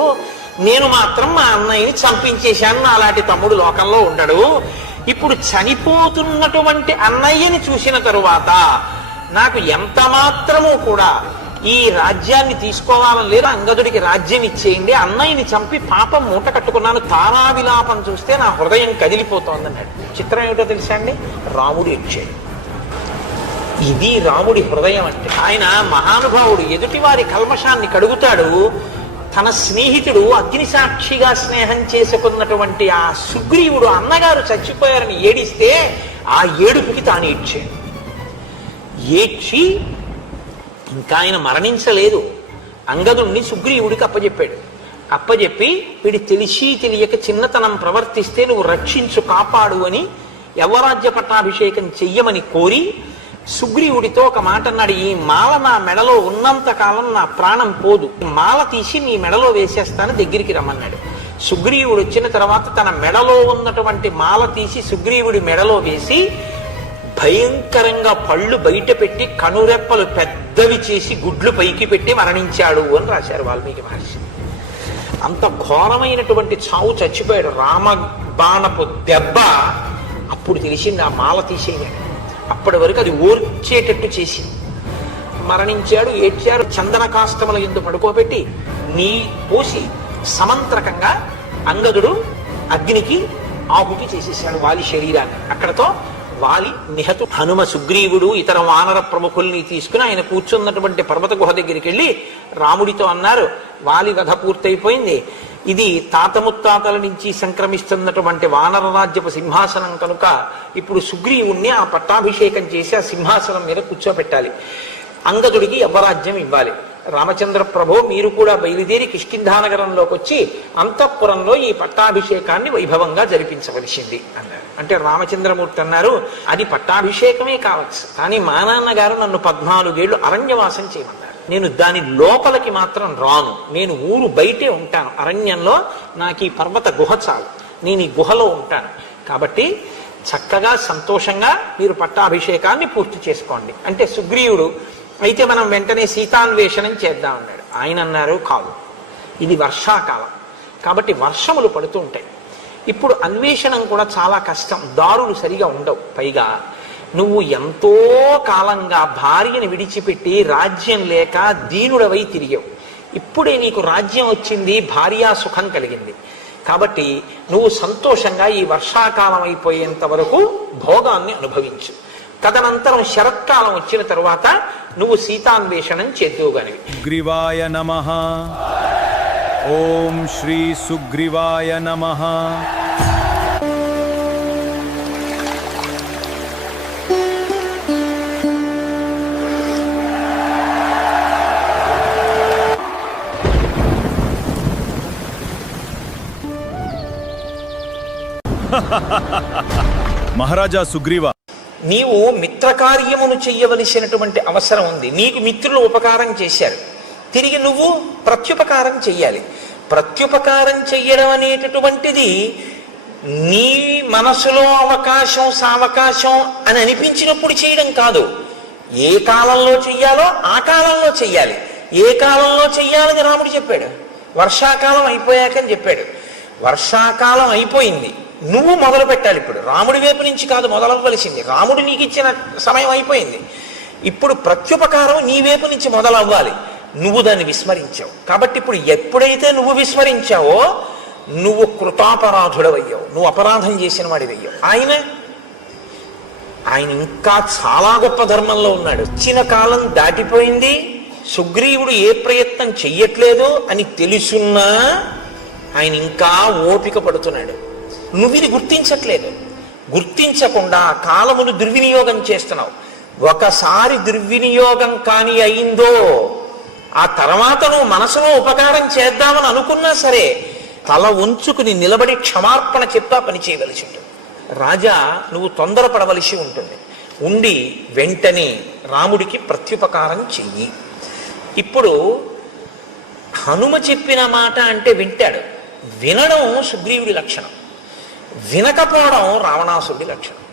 నేను మాత్రం మా అన్నయ్యని చంపించేశాను, అలాంటి తమ్ముడు లోకంలో ఉండడు. ఇప్పుడు చనిపోతున్నటువంటి అన్నయ్యని చూసిన తరువాత నాకు ఎంత మాత్రమూ కూడా ఈ రాజ్యాన్ని తీసుకోవాలని లేదు, అంగదుడికి రాజ్యం ఇచ్చేయండి, అన్నయ్యని చంపి పాపం మూట కట్టుకున్నాను, తారా విలాపం చూస్తే నా హృదయం కదిలిపోతోంది అన్నాడు. చిత్రం ఏమిటో తెలుసా అండి? రాముడు ఇచ్చాడు. ఇది రాముడి హృదయం అంటే. ఆయన మహానుభావుడు, ఎదుటివారి కల్మషాన్ని కడుగుతాడు. తన స్నేహితుడు అగ్నిసాక్షిగా స్నేహం చేసుకున్నటువంటి ఆ సుగ్రీవుడు అన్నగారు చచ్చిపోయారని ఏడిస్తే ఆ ఏడుపుకి తాను ఏడ్చాడు. ఏడ్చి ఇంకా ఆయన మరణించలేదు, అంగదుణ్ణి సుగ్రీవుడికి అప్పచెప్పాడు. అప్పచెప్పి వీడి తెలిసి తెలియక చిన్నతనం ప్రవర్తిస్తే నువ్వు రక్షించు, కాపాడు అని యవ్వరాజ్య పట్టాభిషేకం చెయ్యమని కోరి సుగ్రీవుడితో ఒక మాట అన్నాడు, ఈ మాల నా మెడలో ఉన్నంత కాలం నా ప్రాణం పోదు, ఈ మాల తీసి నీ మెడలో వేసేస్తాను, దగ్గరికి రమ్మన్నాడు. సుగ్రీవుడు వచ్చిన తర్వాత తన మెడలో ఉన్నటువంటి మాల తీసి సుగ్రీవుడి మెడలో వేసి భయంకరంగా పళ్ళు బయట పెట్టి కనురెప్పలు పెద్దవి చేసి గుడ్లు పైకి పెట్టి మరణించాడు అని రాశారు వాల్మీకి మహర్షి. అంత ఘోరమైనటువంటి చావు, చచ్చిపోయాడు. రామ బాణపు దెబ్బ అప్పుడు తెలిసింది, ఆ మాల తీసేయాడు. అప్పటి వరకు అది ఓర్చేటట్టు చేసి మరణించాడు. ఏడ్చారు. చందన కాష్టముల యందు పడుకోబెట్టి నీ పోసి సమంత్రకంగా అంగదుడు అగ్నికి ఆహుతి చేసేసాడు వాలి శరీరాన్ని. అక్కడతో వాలి నిహతు. హనుమ సుగ్రీవుడు ఇతర వానర ప్రముఖుల్ని తీసుకుని ఆయన కూర్చున్నటువంటి పర్వత గుహ దగ్గరికి వెళ్ళి రాముడితో అన్నారు, వాలి వధ పూర్తయిపోయింది, ఇది తాత ముత్తాతల నుంచి సంక్రమిస్తున్నటువంటి వానర రాజ్యపు సింహాసనం కనుక ఇప్పుడు సుగ్రీవుణ్ణి ఆ పట్టాభిషేకం చేసి ఆ సింహాసనం మీద కూర్చోపెట్టాలి, అంగదుడికి యవ్వరాజ్యం ఇవ్వాలి. రామచంద్ర ప్రభో మీరు కూడా బయలుదేరి కిష్కింధానగరంలోకి వచ్చి అంతఃపురంలో ఈ పట్టాభిషేకాన్ని వైభవంగా జరిపించవలసింది అన్నారు. అంటే రామచంద్రమూర్తి అన్నారు, అది పట్టాభిషేకమే కావచ్చు, కానీ మా నాన్నగారు నన్ను 14 ఏళ్ళు అరణ్యవాసం చేయమన్నారు. నేను దాని లోపలికి మాత్రం రాను, నేను ఊరు బయటే ఉంటాను, అరణ్యంలో నాకు ఈ పర్వత గుహ చాలు, నేను ఈ గుహలో ఉంటాను, కాబట్టి చక్కగా సంతోషంగా మీరు పట్టాభిషేకాన్ని పూర్తి చేసుకోండి అంటే సుగ్రీవుడు అయితే మనం వెంటనే సీతాన్వేషణం చేద్దాం అన్నాడు. ఆయన అన్నారు, కాదు, ఇది వర్షాకాలం కాబట్టి వర్షములు పడుతూ ఉంటాయి, ఇప్పుడు అన్వేషణం కూడా చాలా కష్టం, దారులు సరిగా ఉండవు, పైగా నువ్వు ఎంతో కాలంగా భార్యను విడిచిపెట్టి రాజ్యం లేక దీనుడవై తిరిగావు, ఇప్పుడే నీకు రాజ్యం వచ్చింది, భార్యా సుఖం కలిగింది, కాబట్టి నువ్వు సంతోషంగా ఈ వర్షాకాలం అయిపోయేంత వరకు భోగాన్ని అనుభవించు, తదనంతరం శరత్కాలం వచ్చిన తరువాత నువ్వు సీతాన్వేషణం చేద్దువుగానివి. సుగ్రీవాయ నమః. ఓం శ్రీ సుగ్రీవాయ నమః. మహారాజా సుగ్రీవ, నీవు మిత్రకార్యమును చెయ్యవలసినటువంటి అవసరం ఉంది. నీకు మిత్రులు ఉపకారం చేశారు, తిరిగి నువ్వు ప్రత్యుపకారం చెయ్యాలి. ప్రత్యుపకారం చెయ్యడం అనేటటువంటిది నీ మనసులో అవకాశం సావకాశం అని అనిపించినప్పుడు చేయడం కాదు, ఏ కాలంలో చెయ్యాలో ఆ కాలంలో చెయ్యాలి. ఏ కాలంలో చెయ్యాలని రాముడు చెప్పాడు, వర్షాకాలం అయిపోయాకని చెప్పాడు. వర్షాకాలం అయిపోయింది, నువ్వు మొదలు పెట్టాలి. ఇప్పుడు రాముడి వైపు నుంచి కాదు మొదలవ్వలసింది, రాముడు నీకు ఇచ్చిన సమయం అయిపోయింది, ఇప్పుడు ప్రత్యుపకారం నీ వైపు నుంచి మొదలవ్వాలి. నువ్వు దాన్ని విస్మరించావు, కాబట్టి ఇప్పుడు ఎప్పుడైతే నువ్వు విస్మరించావో నువ్వు కృతాపరాధుడవయ్యావు, నువ్వు అపరాధం చేసిన వాడివయ్యావు. ఆయన ఇంకా చాలా గొప్ప ధర్మంలో ఉన్నాడు. ఇచ్చిన కాలం దాటిపోయింది, సుగ్రీవుడు ఏ ప్రయత్నం చెయ్యట్లేదు అని తెలుసున్నా ఆయన ఇంకా ఓపిక పడుతున్నాడు. నువ్వు ఇది గుర్తించట్లేదు, గుర్తించకుండా కాలమును దుర్వినియోగం చేస్తున్నావు. ఒకసారి దుర్వినియోగం కాని అయిందో ఆ తర్వాత నువ్వు మనసులో ఉపకారం చేద్దామని అనుకున్నా సరే తల ఉంచుకుని నిలబడి క్షమార్పణ చెప్పా పని చేయవలసి ఉంటుంది. రాజా, నువ్వు తొందరపడవలసి ఉంటుంది, ఉండి వెంటనే రాముడికి ప్రత్యుపకారం చెయ్యి. ఇప్పుడు హనుమ చెప్పిన మాట అంటే వింటాడు, వినడం సుగ్రీవుడి లక్షణం, వినకపోవడం రావణాసుడి లక్షణం.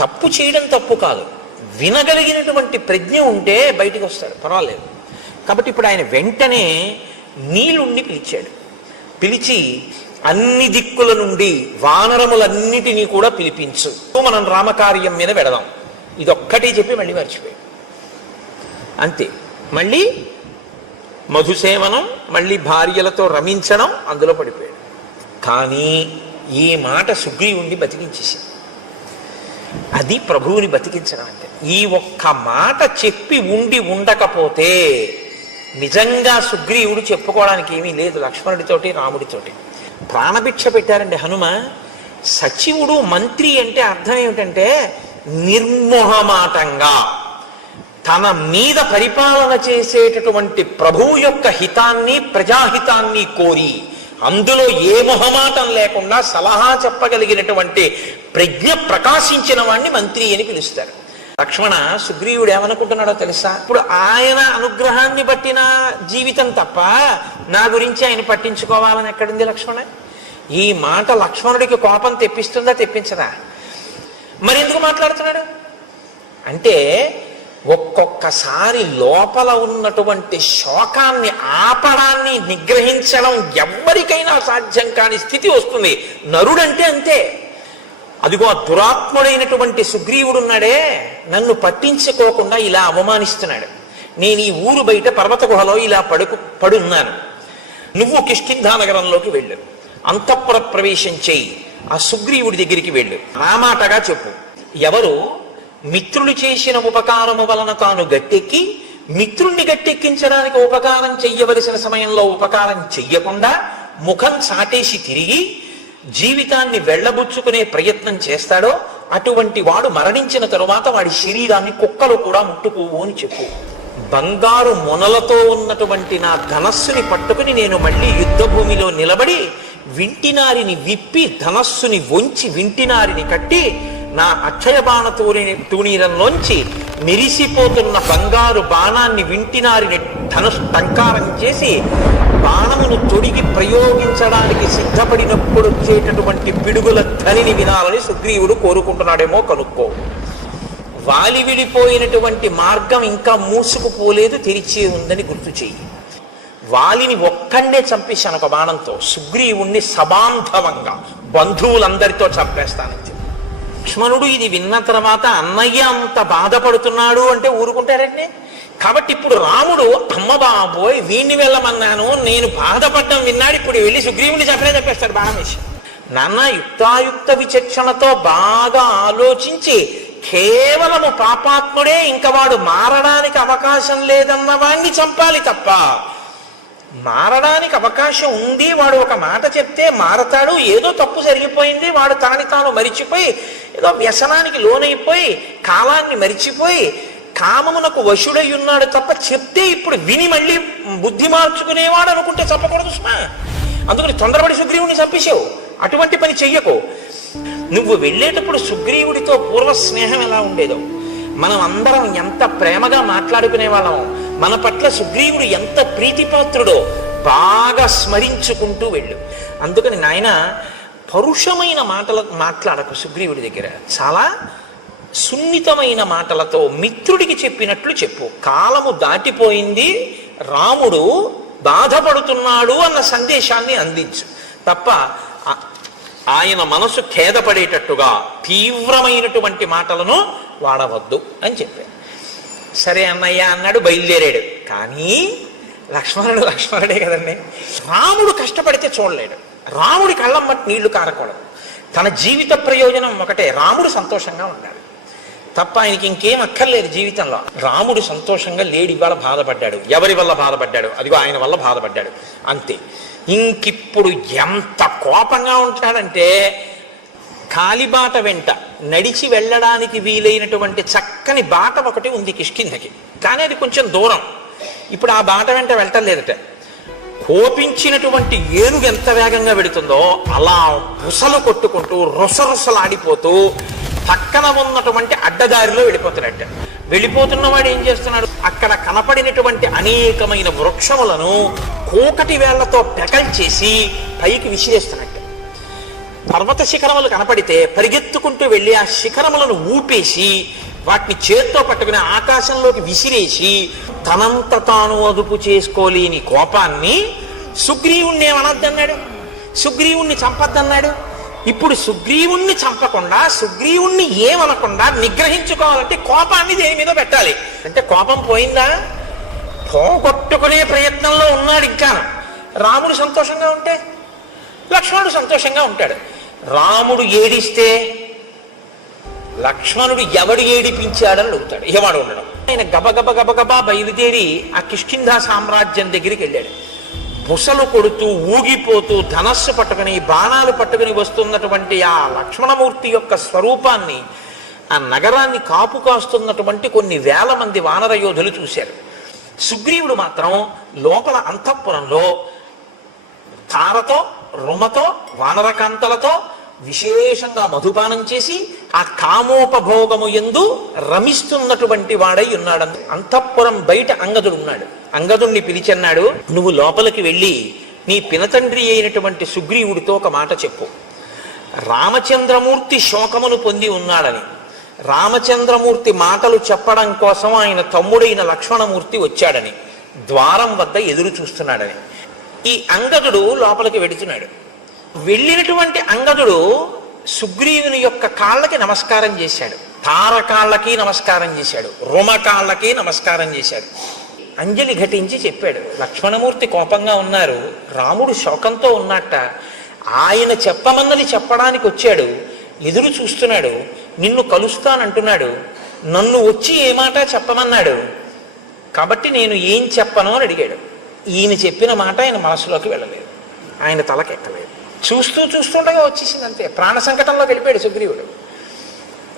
తప్పు చేయడం తప్పు కాదు, వినగలిగినటువంటి ప్రజ్ఞ ఉంటే బయటికి వస్తాడు, పర్వాలేదు. కాబట్టి ఇప్పుడు ఆయన వెంటనే నీలుణ్ణి పిలిచాడు. పిలిచి అన్ని దిక్కుల నుండి వానరములన్నిటినీ కూడా పిలిపించు, మనం రామకార్యం మీద వెడదాం, ఇదొక్కటే చెప్పి మళ్ళీ మర్చిపోయాడు. అంతే, మళ్ళీ మధుసేవనం, మళ్ళీ భార్యలతో రమించడం, అందులో పడిపోయాడు. కానీ ఈ మాట సుగ్రీవుణ్ణి బతికించేసింది. అది ప్రభువుని బతికించడం అంటే. ఈ ఒక్క మాట చెప్పి ఉండి ఉండకపోతే నిజంగా సుగ్రీవుడు చెప్పుకోవడానికి ఏమీ లేదు లక్ష్మణుడితోటి రాముడితోటి. ప్రాణభిక్ష పెట్టారండి హనుమ. సచివుడు మంత్రి అంటే అర్థం ఏమిటంటే నిర్మోహమాటంగా తన మీద పరిపాలన చేసేటటువంటి ప్రభువు యొక్క హితాన్ని ప్రజాహితాన్ని కోరి అందులో ఏ మొహమాటం లేకుండా సలహా చెప్పగలిగినటువంటి ప్రజ్ఞ ప్రకాశించిన వాణ్ణి మంత్రి అని పిలుస్తారు. లక్ష్మణ, సుగ్రీవుడు ఏమనుకుంటున్నాడో తెలుసా? ఇప్పుడు ఆయన అనుగ్రహాన్ని బట్టిన జీవితం తప్ప నా గురించి ఆయన పట్టించుకోవాలని ఎక్కడుంది లక్ష్మణ? ఈ మాట లక్ష్మణుడికి కోపం తెప్పిస్తుందా తెప్పించదా? మరి ఎందుకు మాట్లాడుతున్నాడు అంటే, ఒక్కొక్కసారి లోపల ఉన్నటువంటి శోకాన్ని ఆపడాన్ని నిగ్రహించడం ఎవ్వరికైనా సాధ్యం కాని స్థితి వస్తుంది. నరుడంటే అంతే. అదిగో దురాత్ముడైనటువంటి సుగ్రీవుడున్నాడే, నన్ను పట్టించుకోకుండా ఇలా అవమానిస్తున్నాడు. నేను ఈ ఊరు బయట పర్వత గుహలో ఇలా పడున్నాను. నువ్వు కిష్కింధా నగరంలోకి వెళ్ళు, అంతఃపుర ప్రవేశం చేయి, ఆ సుగ్రీవుడి దగ్గరికి వెళ్ళు, ఆ మాటగా చెప్పు. ఎవరు మిత్రులు చేసిన ఉపకారము వలన తాను గట్టెక్కి మిత్రుణ్ణి గట్టెక్కించడానికి ఉపకారం చెయ్యవలసిన సమయంలో ఉపకారం చెయ్యకుండా ముఖం చాటేసి తిరిగి జీవితాన్ని వెళ్ళబుచ్చుకునే ప్రయత్నం చేస్తాడో అటువంటి వాడు మరణించిన తరువాత వాడి శరీరాన్ని కుక్కలు కూడా ముట్టుకోవు అని చెప్పు. బంగారు మొనలతో ఉన్నటువంటి నా ధనస్సుని పట్టుకుని నేను మళ్ళీ యుద్ధ భూమిలో నిలబడి వింటినారిని విప్పి ధనస్సుని వంచి వింటినారిని కట్టి నా అక్షయ బాణ తూణీరంలోంచి మెరిసిపోతున్న బంగారు బాణాన్ని వింటినారిని టంకారం చేసి బాణమును తొడిగి ప్రయోగించడానికి సిద్ధపడినప్పుడు వచ్చేటటువంటి పిడుగుల ధ్వనిని వినాలని సుగ్రీవుడు కోరుకుంటున్నాడేమో కనుక్కో. వాలి విడిపోయినటువంటి మార్గం ఇంకా మూసుకుపోలేదు, తెరిచే ఉందని గుర్తు చెయ్యి. వాలిని ఒక్కడే చంపేశాను ఒక బాణంతో, సుగ్రీవుణ్ణి సబాంధవంగా బంధువులందరితో చంపేస్తానని చెప్పి. లక్ష్మణుడు ఇది విన్న తర్వాత అన్నయ్య అంత బాధపడుతున్నాడు అంటే ఊరుకుంటారండి. కాబట్టి ఇప్పుడు రాముడు, అమ్మ బాబోయ్ వీణ్ణి వెళ్ళమన్నాను, నేను బాధపడ్డం విన్నాడు, ఇప్పుడు వెళ్ళి సుగ్రీవుని చెప్పేస్తాడు బాణం వేసి. నాన్న యుక్తాయుక్త విచక్షణతో బాగా ఆలోచించి కేవలము పాపాత్ముడే, ఇంకా వాడు మారడానికి అవకాశం లేదన్న వాణ్ణి చంపాలి తప్ప, మారడానికి అవకాశం ఉంది, వాడు ఒక మాట చెప్తే మారతాడు, ఏదో తప్పు జరిగిపోయింది, వాడు తనని తాను మరిచిపోయి ఏదో వ్యసనానికి లోనైపోయి కాలాన్ని మరిచిపోయి కామమునకు వశుడై ఉన్నాడు తప్ప, చెప్తే ఇప్పుడు విని మళ్ళీ బుద్ధి మార్చుకునేవాడు అనుకుంటే చెప్పకూడదు సుమా. అందుకని తొందరపడి సుగ్రీవుని చంపేశావు. అటువంటి పని చెయ్యకు. నువ్వు వెళ్ళేటప్పుడు సుగ్రీవుడితో పూర్వ స్నేహం ఎలా ఉండేదో, మనం అందరం ఎంత ప్రేమగా మాట్లాడుకునే వాళ్ళం, మన పట్ల సుగ్రీవుడు ఎంత ప్రీతిపాత్రుడో బాగా స్మరించుకుంటూ వెళ్ళు. అందుకని నాయన పరుషమైన మాటలు మాట్లాడకు సుగ్రీవుడి దగ్గర, చాలా సున్నితమైన మాటలతో మిత్రుడికి చెప్పినట్లు చెప్పు. కాలము దాటిపోయింది, రాముడు బాధపడుతున్నాడు అన్న సందేశాన్ని అందించు తప్ప ఆయన మనసు ఖేదపడేటట్టుగా తీవ్రమైనటువంటి మాటలను వాడవద్దు అని చెప్పాడు. సరే అన్నయ్య అన్నాడు, బయలుదేరాడు. కానీ లక్ష్మణుడే కదండి. రాముడు కష్టపడితే చూడలేడు, రాముడి కళ్ళం మట్టి నీళ్లు కారకూడదు. తన జీవిత ప్రయోజనం ఒకటే, రాముడు సంతోషంగా ఉండాలి తప్ప ఆయనకి ఇంకేం అక్కర్లేదు జీవితంలో. రాముడు సంతోషంగా లేడు, ఇవాళ బాధపడ్డాడు. ఎవరి వల్ల బాధపడ్డాడు? అదిగో ఆయన వల్ల బాధపడ్డాడు అంతే. ఇంకిప్పుడు ఎంత కోపంగా ఉంటాడంటే, కాలిబాట వెంట నడిచి వెళ్ళడానికి వీలైనటువంటి చక్కని బాట ఒకటి ఉంది కిష్కింధకి, కానీ అది కొంచెం దూరం. ఇప్పుడు ఆ బాట వెంట వెళ్ళలేదట. కోపించినటువంటి ఏనుగు ఎంత వేగంగా వెడుతుందో అలా రుసలు కొట్టుకుంటూ రుసరుసలాడిపోతూ పక్కన ఉన్నటువంటి అడ్డదారిలో వెళ్ళిపోతాడట. వెళ్ళిపోతున్నవాడు ఏం చేస్తున్నాడు? అక్కడ కనపడినటువంటి అనేకమైన వృక్షములను కోకటి వేళ్లతో పెకల్చేసి పైకి విసిరేస్తున్నట్టు. పర్వత శిఖరములు కనపడితే పరిగెత్తుకుంటూ వెళ్ళి ఆ శిఖరములను ఊపేసి వాటిని చేత్తో పట్టుకుని ఆకాశంలోకి విసిరేసి తనంత తాను అదుపు చేసుకోలేని కోపాన్ని సుగ్రీవుణ్ణి ఏమనద్దన్నాడు, సుగ్రీవుణ్ణి చంపద్దన్నాడు. ఇప్పుడు సుగ్రీవుణ్ణి చంపకుండా, సుగ్రీవుణ్ణి ఏమనకుండా నిగ్రహించుకోవాలంటే కోపాన్ని దేని మీద పెట్టాలి. అంటే కోపం పోయిందా? పోగొట్టుకునే ప్రయత్నంలో ఉన్నాడు. ఇంకా రాముడు సంతోషంగా ఉంటే లక్ష్మణుడు సంతోషంగా ఉంటాడు. రాముడు ఏడిస్తే లక్ష్మణుడు ఎవడు ఏడిపించాడని అడుగుతాడు, ఏవాడు ఉండడం. ఆయన గబగబా బయలుదేరి ఆ కిష్కింధా సామ్రాజ్యం దగ్గరికి వెళ్ళాడు. బుసలు కొడుతూ ఊగిపోతూ ధనస్సు పట్టుకుని బాణాలు పట్టుకుని వస్తున్నటువంటి ఆ లక్ష్మణమూర్తి యొక్క స్వరూపాన్ని, ఆ నగరాన్ని కాపు కాస్తున్నటువంటి కొన్ని వేల మంది వానర యోధులు చూశారు. సుగ్రీవుడు మాత్రం లోపల అంతఃపురంలో తారతో రుమతో వానరకాంతలతో విశేషంగా మధుపానం చేసి ఆ కామోపభోగము యందు రమిస్తున్నటువంటి వాడై ఉన్నాడు. అంతఃపురం బయట అంగదుడు ఉన్నాడు. అంగదుణ్ణి పిలిచన్నాడు, నువ్వు లోపలికి వెళ్ళి నీ పినతండ్రి అయినటువంటి సుగ్రీవుడితో ఒక మాట చెప్పు. రామచంద్రమూర్తి శోకమును పొంది ఉన్నాడని, రామచంద్రమూర్తి మాటలు చెప్పడం కోసం ఆయన తమ్ముడైన లక్ష్మణమూర్తి వచ్చాడని, ద్వారం వద్ద ఎదురు చూస్తున్నాడని. ఈ అంగదుడు లోపలికి వెడుతున్నాడు. వెళ్ళినటువంటి అంగదుడు సుగ్రీవుని యొక్క కాళ్ళకి నమస్కారం చేశాడు, తారకాళ్ళకి నమస్కారం చేశాడు, రుమకాళ్ళకి నమస్కారం చేశాడు. అంజలి ఘటించి చెప్పాడు, లక్ష్మణమూర్తి కోపంగా ఉన్నారు, రాముడు శోకంతో ఉన్నట్ట, ఆయన చెప్పమన్నది చెప్పడానికి వచ్చాడు, ఎదురు చూస్తున్నాడు, నిన్ను కలుస్తానంటున్నాడు, నన్ను వచ్చి ఏ మాట చెప్పమన్నాడు, కాబట్టి నేను ఏం చెప్పను అని అడిగాడు. ఈయన చెప్పిన మాట ఆయన మనసులోకి వెళ్ళలేదు, ఆయన తలకెక్కలేదు. చూస్తుండగా వచ్చేసింది అంతే. ప్రాణ సంకటంలో వెళ్ళిపోయాడు సుగ్రీవుడు.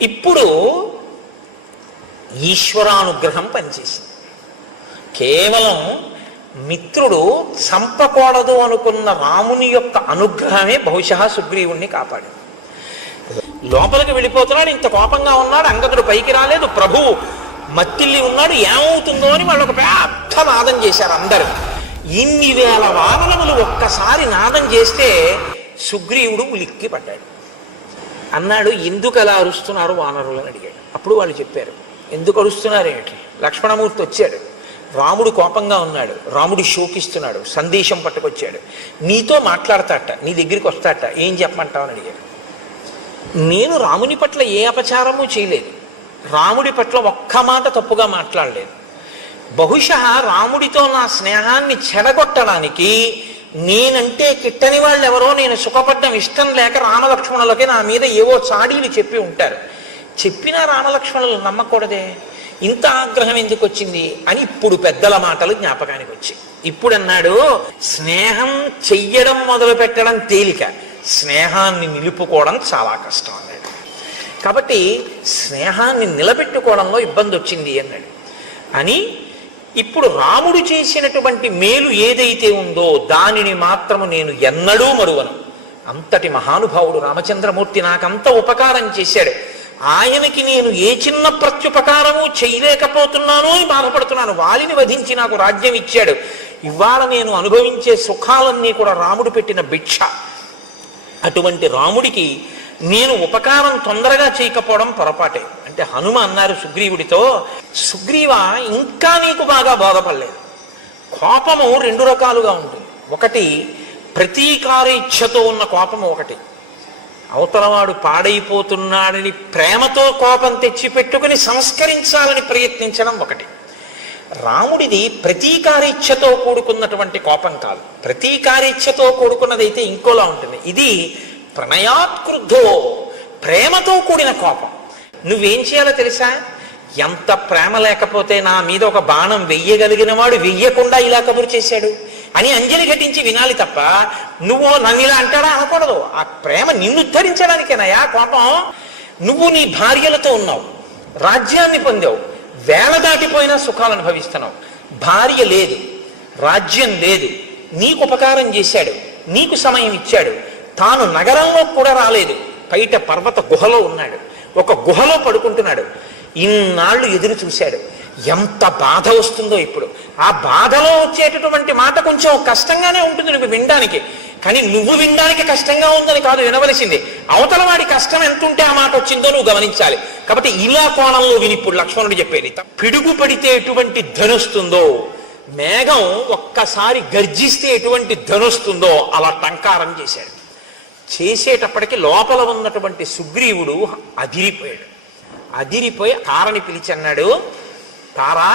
ఇప్పుడు ఈశ్వరానుగ్రహం పనిచేసింది. కేవలం మిత్రుడు చంపకూడదు అనుకున్న రాముని యొక్క అనుగ్రహమే బహుశా సుగ్రీవుణ్ణి కాపాడు. లోపలికి వెళ్ళిపోతున్నాడు, ఇంత కోపంగా ఉన్నాడు, అంగదుడు పైకి రాలేదు, ప్రభువు మత్తిల్లి ఉన్నాడు, ఏమవుతుందో అని వాళ్ళు ఒక పెద్ద నాదం చేశారు అందరూ. ఇన్ని వేల వానరములు ఒక్కసారి నాదం చేస్తే సుగ్రీవుడు ఉలిక్కి పడ్డాడు. అన్నాడు, ఎందుకు అలా అరుస్తున్నారు వానరులు అని అడిగాడు. అప్పుడు వాళ్ళు చెప్పారు, ఎందుకు అరుస్తున్నారు ఏమిటి, లక్ష్మణమూర్తి వచ్చాడు, రాముడు కోపంగా ఉన్నాడు, రాముడు శోకిస్తున్నాడు, సందేశం పట్టుకొచ్చాడు, నీతో మాట్లాడతాట, నీ దగ్గరికి వస్తాట, ఏం చెప్పమంటావు అని అడిగాడు. నేను రాముని పట్ల ఏ అపచారము చేయలేదు, రాముడి పట్ల ఒక్క మాట తప్పుగా మాట్లాడలేదు. బహుశా రాముడితో నా స్నేహాన్ని చెడగొట్టడానికి నేనంటే కిట్టని వాళ్ళు ఎవరో నేను సుఖపడ్డం ఇష్టం లేక రామలక్ష్మణులకి నా మీద ఏవో చాడీలు చెప్పి ఉంటారు. చెప్పినా రామలక్ష్మణులు నమ్మకూడదే, ఇంత ఆగ్రహం ఎందుకు వచ్చింది అని ఇప్పుడు పెద్దల మాటలు జ్ఞాపకానికి వచ్చాయి. ఇప్పుడు అన్నాడు, స్నేహం చెయ్యడం మొదలు పెట్టడం తేలిక, స్నేహాన్ని నిలుపుకోవడం చాలా కష్టం అన్నాడు. కాబట్టి స్నేహాన్ని నిలబెట్టుకోవడంలో ఇబ్బంది వచ్చింది అన్నాడు. అని ఇప్పుడు రాముడు చేసినటువంటి మేలు ఏదైతే ఉందో దానిని మాత్రము నేను ఎన్నడూ మరువను. అంతటి మహానుభావుడు రామచంద్రమూర్తి నాకంత ఉపకారం చేశాడు, ఆయనకి నేను ఏ చిన్న ప్రత్యుపకారము చేయలేకపోతున్నాను అని బాధపడుతున్నాను. వాలిని వధించి నాకు రాజ్యం ఇచ్చాడు, ఇవాళ నేను అనుభవించే సుఖాలన్నీ కూడా రాముడు పెట్టిన భిక్ష. అటువంటి రాముడికి నేను ఉపకారం తొందరగా చేయకపోవడం పొరపాటే. అంటే హనుమ అన్నారు సుగ్రీవుడితో, సుగ్రీవ ఇంకా నీకు బాగా బోధపడలేదు. కోపము రెండు రకాలుగా ఉంటుంది. ఒకటి ప్రతీకారేచ్ఛతో ఉన్న కోపము ఒకటి, అవతలవాడు పాడైపోతున్నాడని ప్రేమతో కోపం తెచ్చిపెట్టుకుని సంస్కరించాలని ప్రయత్నించడం ఒకటి. రాముడిది ప్రతీకారేచ్ఛతో కూడుకున్నటువంటి కోపం కాదు, ప్రతీకారేచ్ఛతో కూడుకున్నదైతే ఇంకోలా ఉంటుంది. ఇది ప్రణయాత్కృద్ధో, ప్రేమతో కూడిన కోపం. నువ్వేం చేయాలో తెలుసా, ఎంత ప్రేమ లేకపోతే నా మీద ఒక బాణం వెయ్యగలిగిన వాడు వెయ్యకుండా ఇలా కబురు చేశాడు అని అంజలి ఘటించి వినాలి తప్ప నువ్వు నన్ను ఇలా అంటాడా అనకూడదు. ఆ ప్రేమ నిన్ను ఉద్ధరించడానికేనయా కోపం. నువ్వు నీ భార్యలతో ఉన్నావు, రాజ్యాన్ని పొందావు, వేల దాటిపోయినా సుఖాలు అనుభవిస్తున్నావు. భార్య లేదు, రాజ్యం లేదు, నీకు ఉపకారం చేశాడు, నీకు సమయం ఇచ్చాడు, తాను నగరంలో కూడా రాలేదు, బయట పర్వత గుహలో ఉన్నాడు, ఒక గుహలో పడుకుంటున్నాడు, ఇన్నాళ్ళు ఎదురు చూశాడు. ఎంత బాధ వస్తుందో ఇప్పుడు. ఆ బాధలో వచ్చేటటువంటి మాట కొంచెం కష్టంగానే ఉంటుంది నువ్వు వినడానికి, కానీ నువ్వు వినడానికి కష్టంగా ఉందని కాదు వినవలసింది, అవతల వాడి కష్టం ఎంత ఉంటే ఆ మాట వచ్చిందో నువ్వు గమనించాలి. కాబట్టి ఇలా కోణంలో విని ఇప్పుడు లక్ష్మణుడు చెప్పేది, పిడుగు పడితే ఎటువంటి ధనుస్తుందో, మేఘం ఒక్కసారి గర్జిస్తే ఎటువంటి ధనుస్తుందో అలా టంకారం చేశాడు. చేసేటప్పటికి లోపల ఉన్నటువంటి సుగ్రీవుడు అదిరిపోయాడు. అదిరిపోయి తారని పిలిచి అన్నాడు, తారా,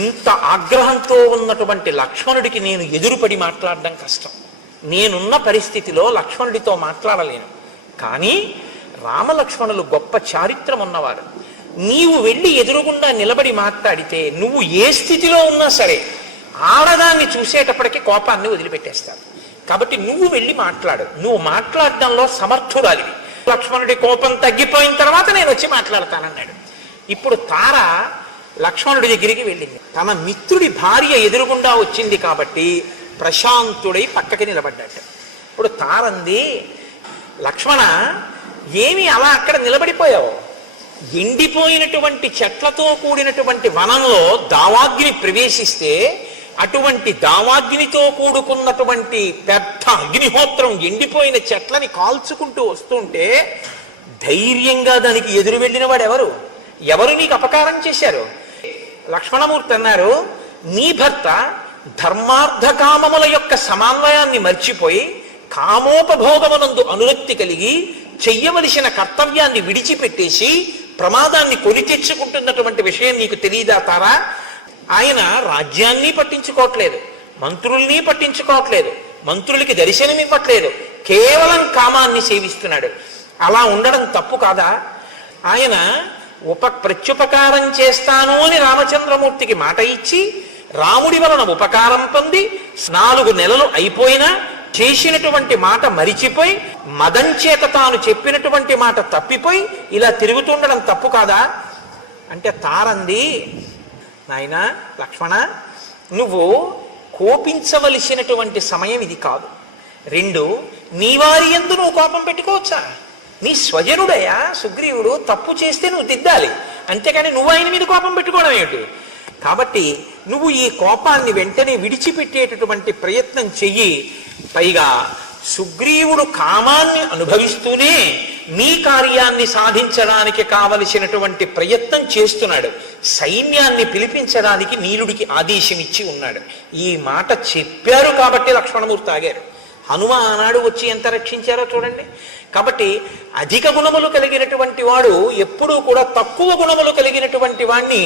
ఇంత ఆగ్రహంతో ఉన్నటువంటి లక్ష్మణుడికి నేను ఎదురుపడి మాట్లాడడం కష్టం, నేనున్న పరిస్థితిలో లక్ష్మణుడితో మాట్లాడలేను, కానీ రామలక్ష్మణులు గొప్ప చారిత్రం ఉన్నవారు, నీవు వెళ్ళి ఎదురుగుండా నిలబడి మాట్లాడితే నువ్వు ఏ స్థితిలో ఉన్నా సరే ఆడదాన్ని చూసేటప్పటికి కోపాన్ని వదిలిపెట్టేస్తాడు. కాబట్టి నువ్వు వెళ్ళి మాట్లాడు, నువ్వు మాట్లాడడంలో సమర్థురాలివి, లక్ష్మణుడి కోపం తగ్గిపోయిన తర్వాత నేను వచ్చి మాట్లాడతానన్నాడు. ఇప్పుడు తార లక్ష్మణుడి దగ్గరికి వెళ్ళింది, తన మిత్రుడి భార్య ఎదురుగుండా వచ్చింది కాబట్టి ప్రశాంతుడై పక్కకి నిలబడ్డాడు. ఇప్పుడు తారంది, లక్ష్మణ ఏమి అలా అక్కడ నిలబడిపోయావు? ఎండిపోయినటువంటి చెట్లతో కూడినటువంటి వనంలో దావాగ్ని ప్రవేశిస్తే అటువంటి దావాగ్నితో కూడుకున్నటువంటి పెద్ద అగ్నిహోత్రం ఎండిపోయిన చెట్లని కాల్చుకుంటూ వస్తుంటే ధైర్యంగా దానికి ఎదురు వెళ్ళిన వాడు ఎవరు నీకు అపకారం చేశారు? లక్ష్మణమూర్తి అన్నారు, నీ భర్త ధర్మార్థ కామముల యొక్క సమన్వయాన్ని మర్చిపోయి కామోపభోగమునందు అనురక్తి కలిగి చెయ్యవలసిన కర్తవ్యాన్ని విడిచిపెట్టేసి ప్రమాదాన్ని కొని తెచ్చుకుంటున్నటువంటి విషయం నీకు తెలియదా తారా? ఆయన రాజ్యాన్ని పట్టించుకోవట్లేదు, మంత్రుల్ని పట్టించుకోవట్లేదు, మంత్రులకి దర్శనం ఇవ్వట్లేదు, కేవలం కామాన్ని సేవిస్తున్నాడు. అలా ఉండడం తప్పు కాదా? ఆయన ప్రత్యుపకారం చేస్తాను అని రామచంద్రమూర్తికి మాట ఇచ్చి రాముడి వలన ఉపకారం పొంది 4 నెలలు అయిపోయినా చేసినటువంటి మాట మరిచిపోయి మదం చేత తాను చెప్పినటువంటి మాట తప్పిపోయి ఇలా తిరుగుతుండడం తప్పు కాదా అంటే తారంది, నాయనా లక్ష్మణ, నువ్వు కోపించవలసినటువంటి సమయం ఇది కాదు. 2, నీ వారి యందు నువ్వు కోపం పెట్టుకోవచ్చా? నీ స్వజనుడయా సుగ్రీవుడు, తప్పు చేస్తే నువ్వు దిద్దాలి, అంతేకాని నువ్వు ఆయన మీద కోపం పెట్టుకోవడం ఏమిటి? కాబట్టి నువ్వు ఈ కోపాన్ని వెంటనే విడిచిపెట్టేటటువంటి ప్రయత్నం చెయ్యి. పైగా సుగ్రీవుడు కామాన్ని అనుభవిస్తూనే నీ కార్యాన్ని సాధించడానికి కావలసినటువంటి ప్రయత్నం చేస్తున్నాడు. సైన్యాన్ని పిలిపించడానికి నీలుడికి ఆదేశం ఇచ్చి ఉన్నాడు. ఈ మాట చెప్పారు కాబట్టి లక్ష్మణమూర్తి ఆగారు. హనుమ ఆనాడు వచ్చి ఎంత రక్షించారో చూడండి. కాబట్టి అధిక గుణములు కలిగినటువంటి వాడు ఎప్పుడూ కూడా తక్కువ గుణములు కలిగినటువంటి వాడిని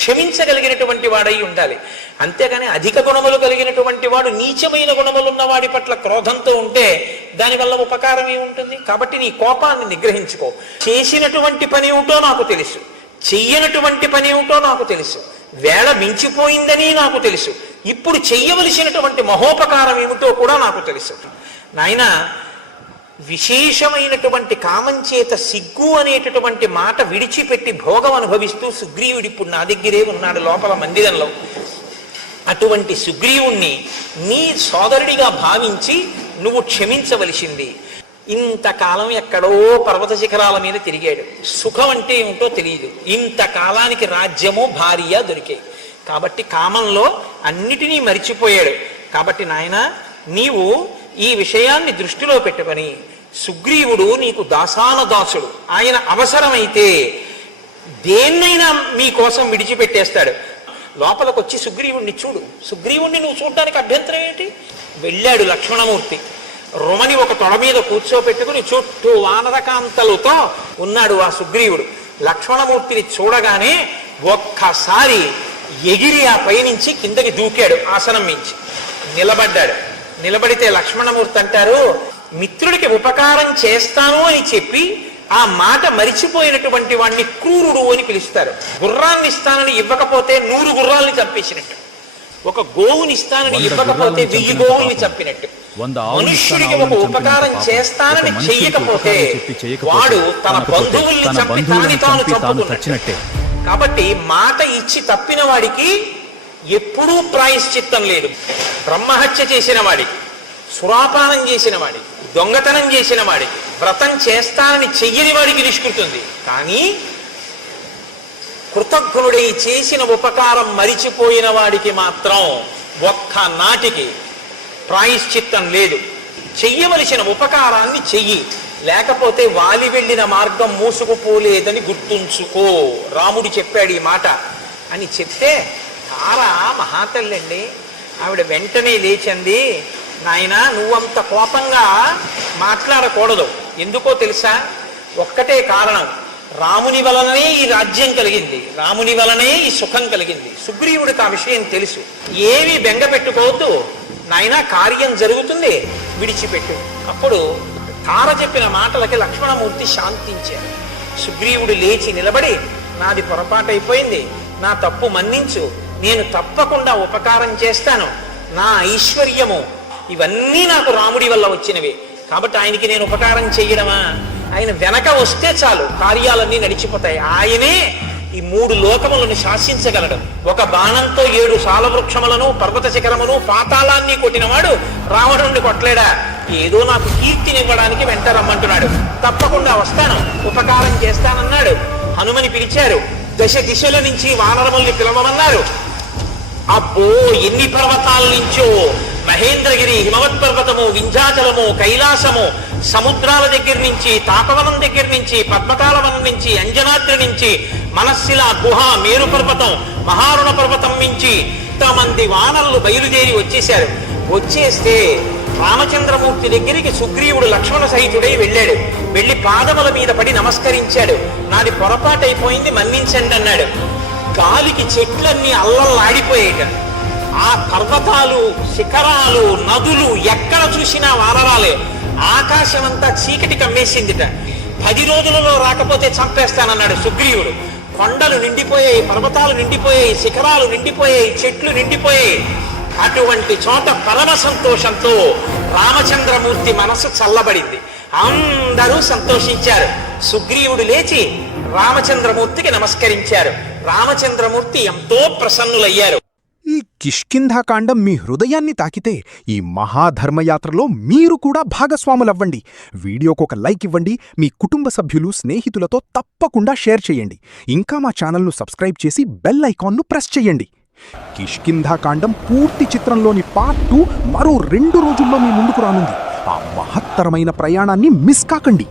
క్షమించగలిగినటువంటి వాడై ఉండాలి. అంతేగాని అధిక గుణములు కలిగినటువంటి వాడు నీచమైన గుణములున్న వాడి పట్ల క్రోధంతో ఉంటే దానివల్ల ఉపకారం ఏముంటుంది? కాబట్టి నీ కోపాన్ని నిగ్రహించుకో. చేసినటువంటి పని ఏమిటో నాకు తెలుసు, చెయ్యనటువంటి పని ఏమిటో నాకు తెలుసు, వేళ మించిపోయిందని నాకు తెలుసు, ఇప్పుడు చెయ్యవలసినటువంటి మహోపకారం ఏమిటో కూడా నాకు తెలుసు. నాయన, విశేషమైనటువంటి కామం చేత సిగ్గు అనేటటువంటి మాట విడిచిపెట్టి భోగం అనుభవిస్తూ సుగ్రీవుడు ఇప్పుడు నా దగ్గరే ఉన్నాడు లోపల మందిరంలో. అటువంటి సుగ్రీవుణ్ణి నీ సోదరుడిగా భావించి నువ్వు క్షమించవలసింది. ఇంతకాలం ఎక్కడో పర్వత శిఖరాల మీద తిరిగాడు, సుఖం అంటే ఏమిటో తెలియదు. ఇంతకాలానికి రాజ్యము భార్య దొరికాయి కాబట్టి కామంలో అన్నిటినీ మరిచిపోయాడు. కాబట్టి నాయన, నీవు ఈ విషయాన్ని దృష్టిలో పెట్టుకొని, సుగ్రీవుడు నీకు దాసానుదాసుడు, ఆయన అవసరమైతే దేన్నైనా మీకోసం విడిచిపెట్టేస్తాడు. లోపలికి వచ్చి సుగ్రీవుణ్ణి చూడు, సుగ్రీవుణ్ణి నువ్వు చూడటానికి అభ్యంతరం ఏంటి? వెళ్ళాడు లక్ష్మణమూర్తి. రుమని ఒక తొడ మీద కూర్చోపెట్టుకుని చుట్టూ వానరకాంతలతో ఉన్నాడు ఆ సుగ్రీవుడు. లక్ష్మణమూర్తిని చూడగానే ఒక్కసారి ఎగిరి ఆ పైనుంచి కిందకి దూకాడు, ఆసనం మించి నిలబడ్డాడు. నిలబడితే లక్ష్మణమూర్తి అంటారు, మిత్రుడికి ఉపకారం చేస్తాను అని చెప్పి ఆ మాట మరిచిపోయినటువంటి వాడిని క్రూరుడు అని పిలుస్తారు. గుర్రాన్ని ఇస్తానని ఇవ్వకపోతే 100 గుర్రాల్ని చంపేసినట్టు, ఒక గోవుని ఇస్తానని ఇవ్వకపోతే 1000 గోవుల్ని చంపినట్టు. మనుష్యుడికి ఒక ఉపకారం చేస్తానని చెయ్యకపోతే వాడు తన బంధువుల్ని చంపి తాను చంపుతున్నట్టే. కాబట్టి మాట ఇచ్చి తప్పిన వాడికి ఎప్పుడూ ప్రాయశ్చిత్తం లేదు. బ్రహ్మహత్య చేసిన వాడికి, సురాపానం చేసిన వాడికి, దొంగతనం చేసిన వాడికి, వ్రతం చేస్తానని చెయ్యని వాడికి నిష్కృతుంది. కానీ కృతజ్ఞుడై చేసిన ఉపకారం మరిచిపోయిన వాడికి మాత్రం ఒక్క నాటికి ప్రాయశ్చిత్తం లేదు. చెయ్యవలసిన ఉపకారాన్ని చెయ్యి, లేకపోతే వాలి వెళ్ళిన మార్గం మూసుకుపోలేదని గుర్తుంచుకో. రాముడు చెప్పాడు ఈ మాట అని చెప్తే తార మహాతల్లండి, ఆవిడ వెంటనే లేచింది. నాయన, నువ్వంత కోపంగా మాట్లాడకూడదు. ఎందుకో తెలుసా? ఒక్కటే కారణం, రాముని వలననే ఈ రాజ్యం కలిగింది, రాముని వలనే ఈ సుఖం కలిగింది. సుగ్రీవుడికి ఆ విషయం తెలుసు. ఏమీ బెంగ పెట్టుకోవద్దు నాయన, కార్యం జరుగుతుంది, విడిచిపెట్టు. అప్పుడు తార చెప్పిన మాటలకి లక్ష్మణమూర్తి శాంతించారు. సుగ్రీవుడు లేచి నిలబడి, నాది పొరపాటైపోయింది, నా తప్పు మన్నించు, నేను తప్పకుండా ఉపకారం చేస్తాను, నా ఐశ్వర్యము ఇవన్నీ నాకు రాముడి వల్ల వచ్చినవి, కాబట్టి ఆయనకి నేను ఉపకారం చెయ్యడమా? ఆయన వెనక వస్తే చాలు, కార్యాలన్నీ నడిచిపోతాయి. ఆయనే ఈ 3 లోకములను శాసించగలడు. ఒక బాణంతో 7 సాలవృక్షములను, పర్వత శిఖరమును, పాతాళాన్ని కొట్టినవాడు రావణుణ్ణి కొట్టలేడా? ఏదో నాకు కీర్తినివ్వడానికి వెంట రమ్మంటున్నాడు. తప్పకుండా వస్తాను, ఉపకారం చేస్తానన్నాడు. హనుమని పిలిచారు. దశ దిశల నుంచి వానరముల్ని పిలవమన్నారు. అబ్బో, ఎన్ని పర్వతాల నుంచో, మహేంద్రగిరి, హిమవత్ పర్వతము, వింధ్యాచలము, కైలాసము, సముద్రాల దగ్గర నుంచి, తాపవనం దగ్గర నుంచి, పద్మకాలవనం నుంచి, అంజనాద్రి నుంచి, మనస్సిల గుహ, మేరు పర్వతం, మహారుణ పర్వతం నుంచి ఇంతమంది వానరులు బయలుదేరి వచ్చేశారు. వచ్చేస్తే రామచంద్రమూర్తి దగ్గరికి సుగ్రీవుడు లక్ష్మణ సహితుడై వెళ్ళాడు. వెళ్ళి పాదముల మీద పడి నమస్కరించాడు. నాది పొరపాటైపోయింది, మన్నించండి అన్నాడు. గాలికి చెట్లన్నీ అల్లల్లాడిపోయాయి. ఆ పర్వతాలు, శిఖరాలు, నదులు ఎక్కడ చూసినా వానరాలే. ఆకాశం అంతా చీకటి కమ్మేసిందిట. 10 రోజులలో రాకపోతే చంపేస్తానన్నాడు సుగ్రీవుడు. కొండలు నిండిపోయాయి, పర్వతాలు నిండిపోయాయి, శిఖరాలు నిండిపోయాయి, చెట్లు నిండిపోయాయి. అటువంటి చోట పరమ సంతోషంతో రామచంద్రమూర్తి మనసు చల్లబడింది. అందరూ సంతోషించారు. సుగ్రీవుడు లేచి రామచంద్రమూర్తికి నమస్కరించారు. రామచంద్రమూర్తి ఎంతో ప్రసన్నులయ్యారు. ఈ కిష్కింధాకాండం మీ హృదయాన్ని తాకితే ఈ మహాధర్మయాత్రలో మీరు కూడా భాగస్వాములవ్వండి. వీడియోకు ఒక లైక్ ఇవ్వండి. మీ కుటుంబ సభ్యులు, స్నేహితులతో తప్పకుండా షేర్ చేయండి. ఇంకా మా ఛానల్ను సబ్స్క్రైబ్ చేసి బెల్ ఐకాన్ను ప్రెస్ చేయండి. కిష్కింధాకాండం పూర్తి చిత్రంలోని పార్ట్ 2 మరో 2 రోజుల్లో మీ ముందుకు రానుంది. ఆ మహత్తరమైన ప్రయాణాన్ని మిస్ కాకండి.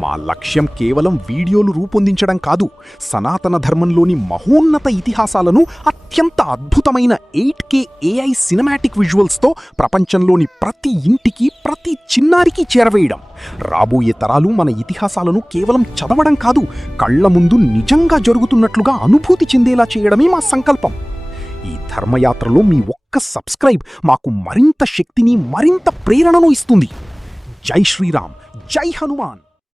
మా లక్ష్యం కేవలం వీడియోలు రూపొందించడం కాదు, సనాతన ధర్మంలోని మహోన్నత ఇతిహాసాలను అత్యంత అద్భుతమైన 8K AI సినిమాటిక్ విజువల్స్తో ప్రపంచంలోని ప్రతి ఇంటికి, ప్రతి చిన్నారికి చేరవేయడం. రాబోయే తరాలు మన ఇతిహాసాలను కేవలం చదవడం కాదు, కళ్ల ముందు నిజంగా జరుగుతున్నట్లుగా అనుభూతి చెందేలా చేయడమే మా సంకల్పం. ఈ ధర్మయాత్రలో మీ ఒక్క సబ్స్క్రైబ్ మాకు మరింత శక్తిని, మరింత ప్రేరణను ఇస్తుంది. జై శ్రీరామ్, జై హనుమాన్.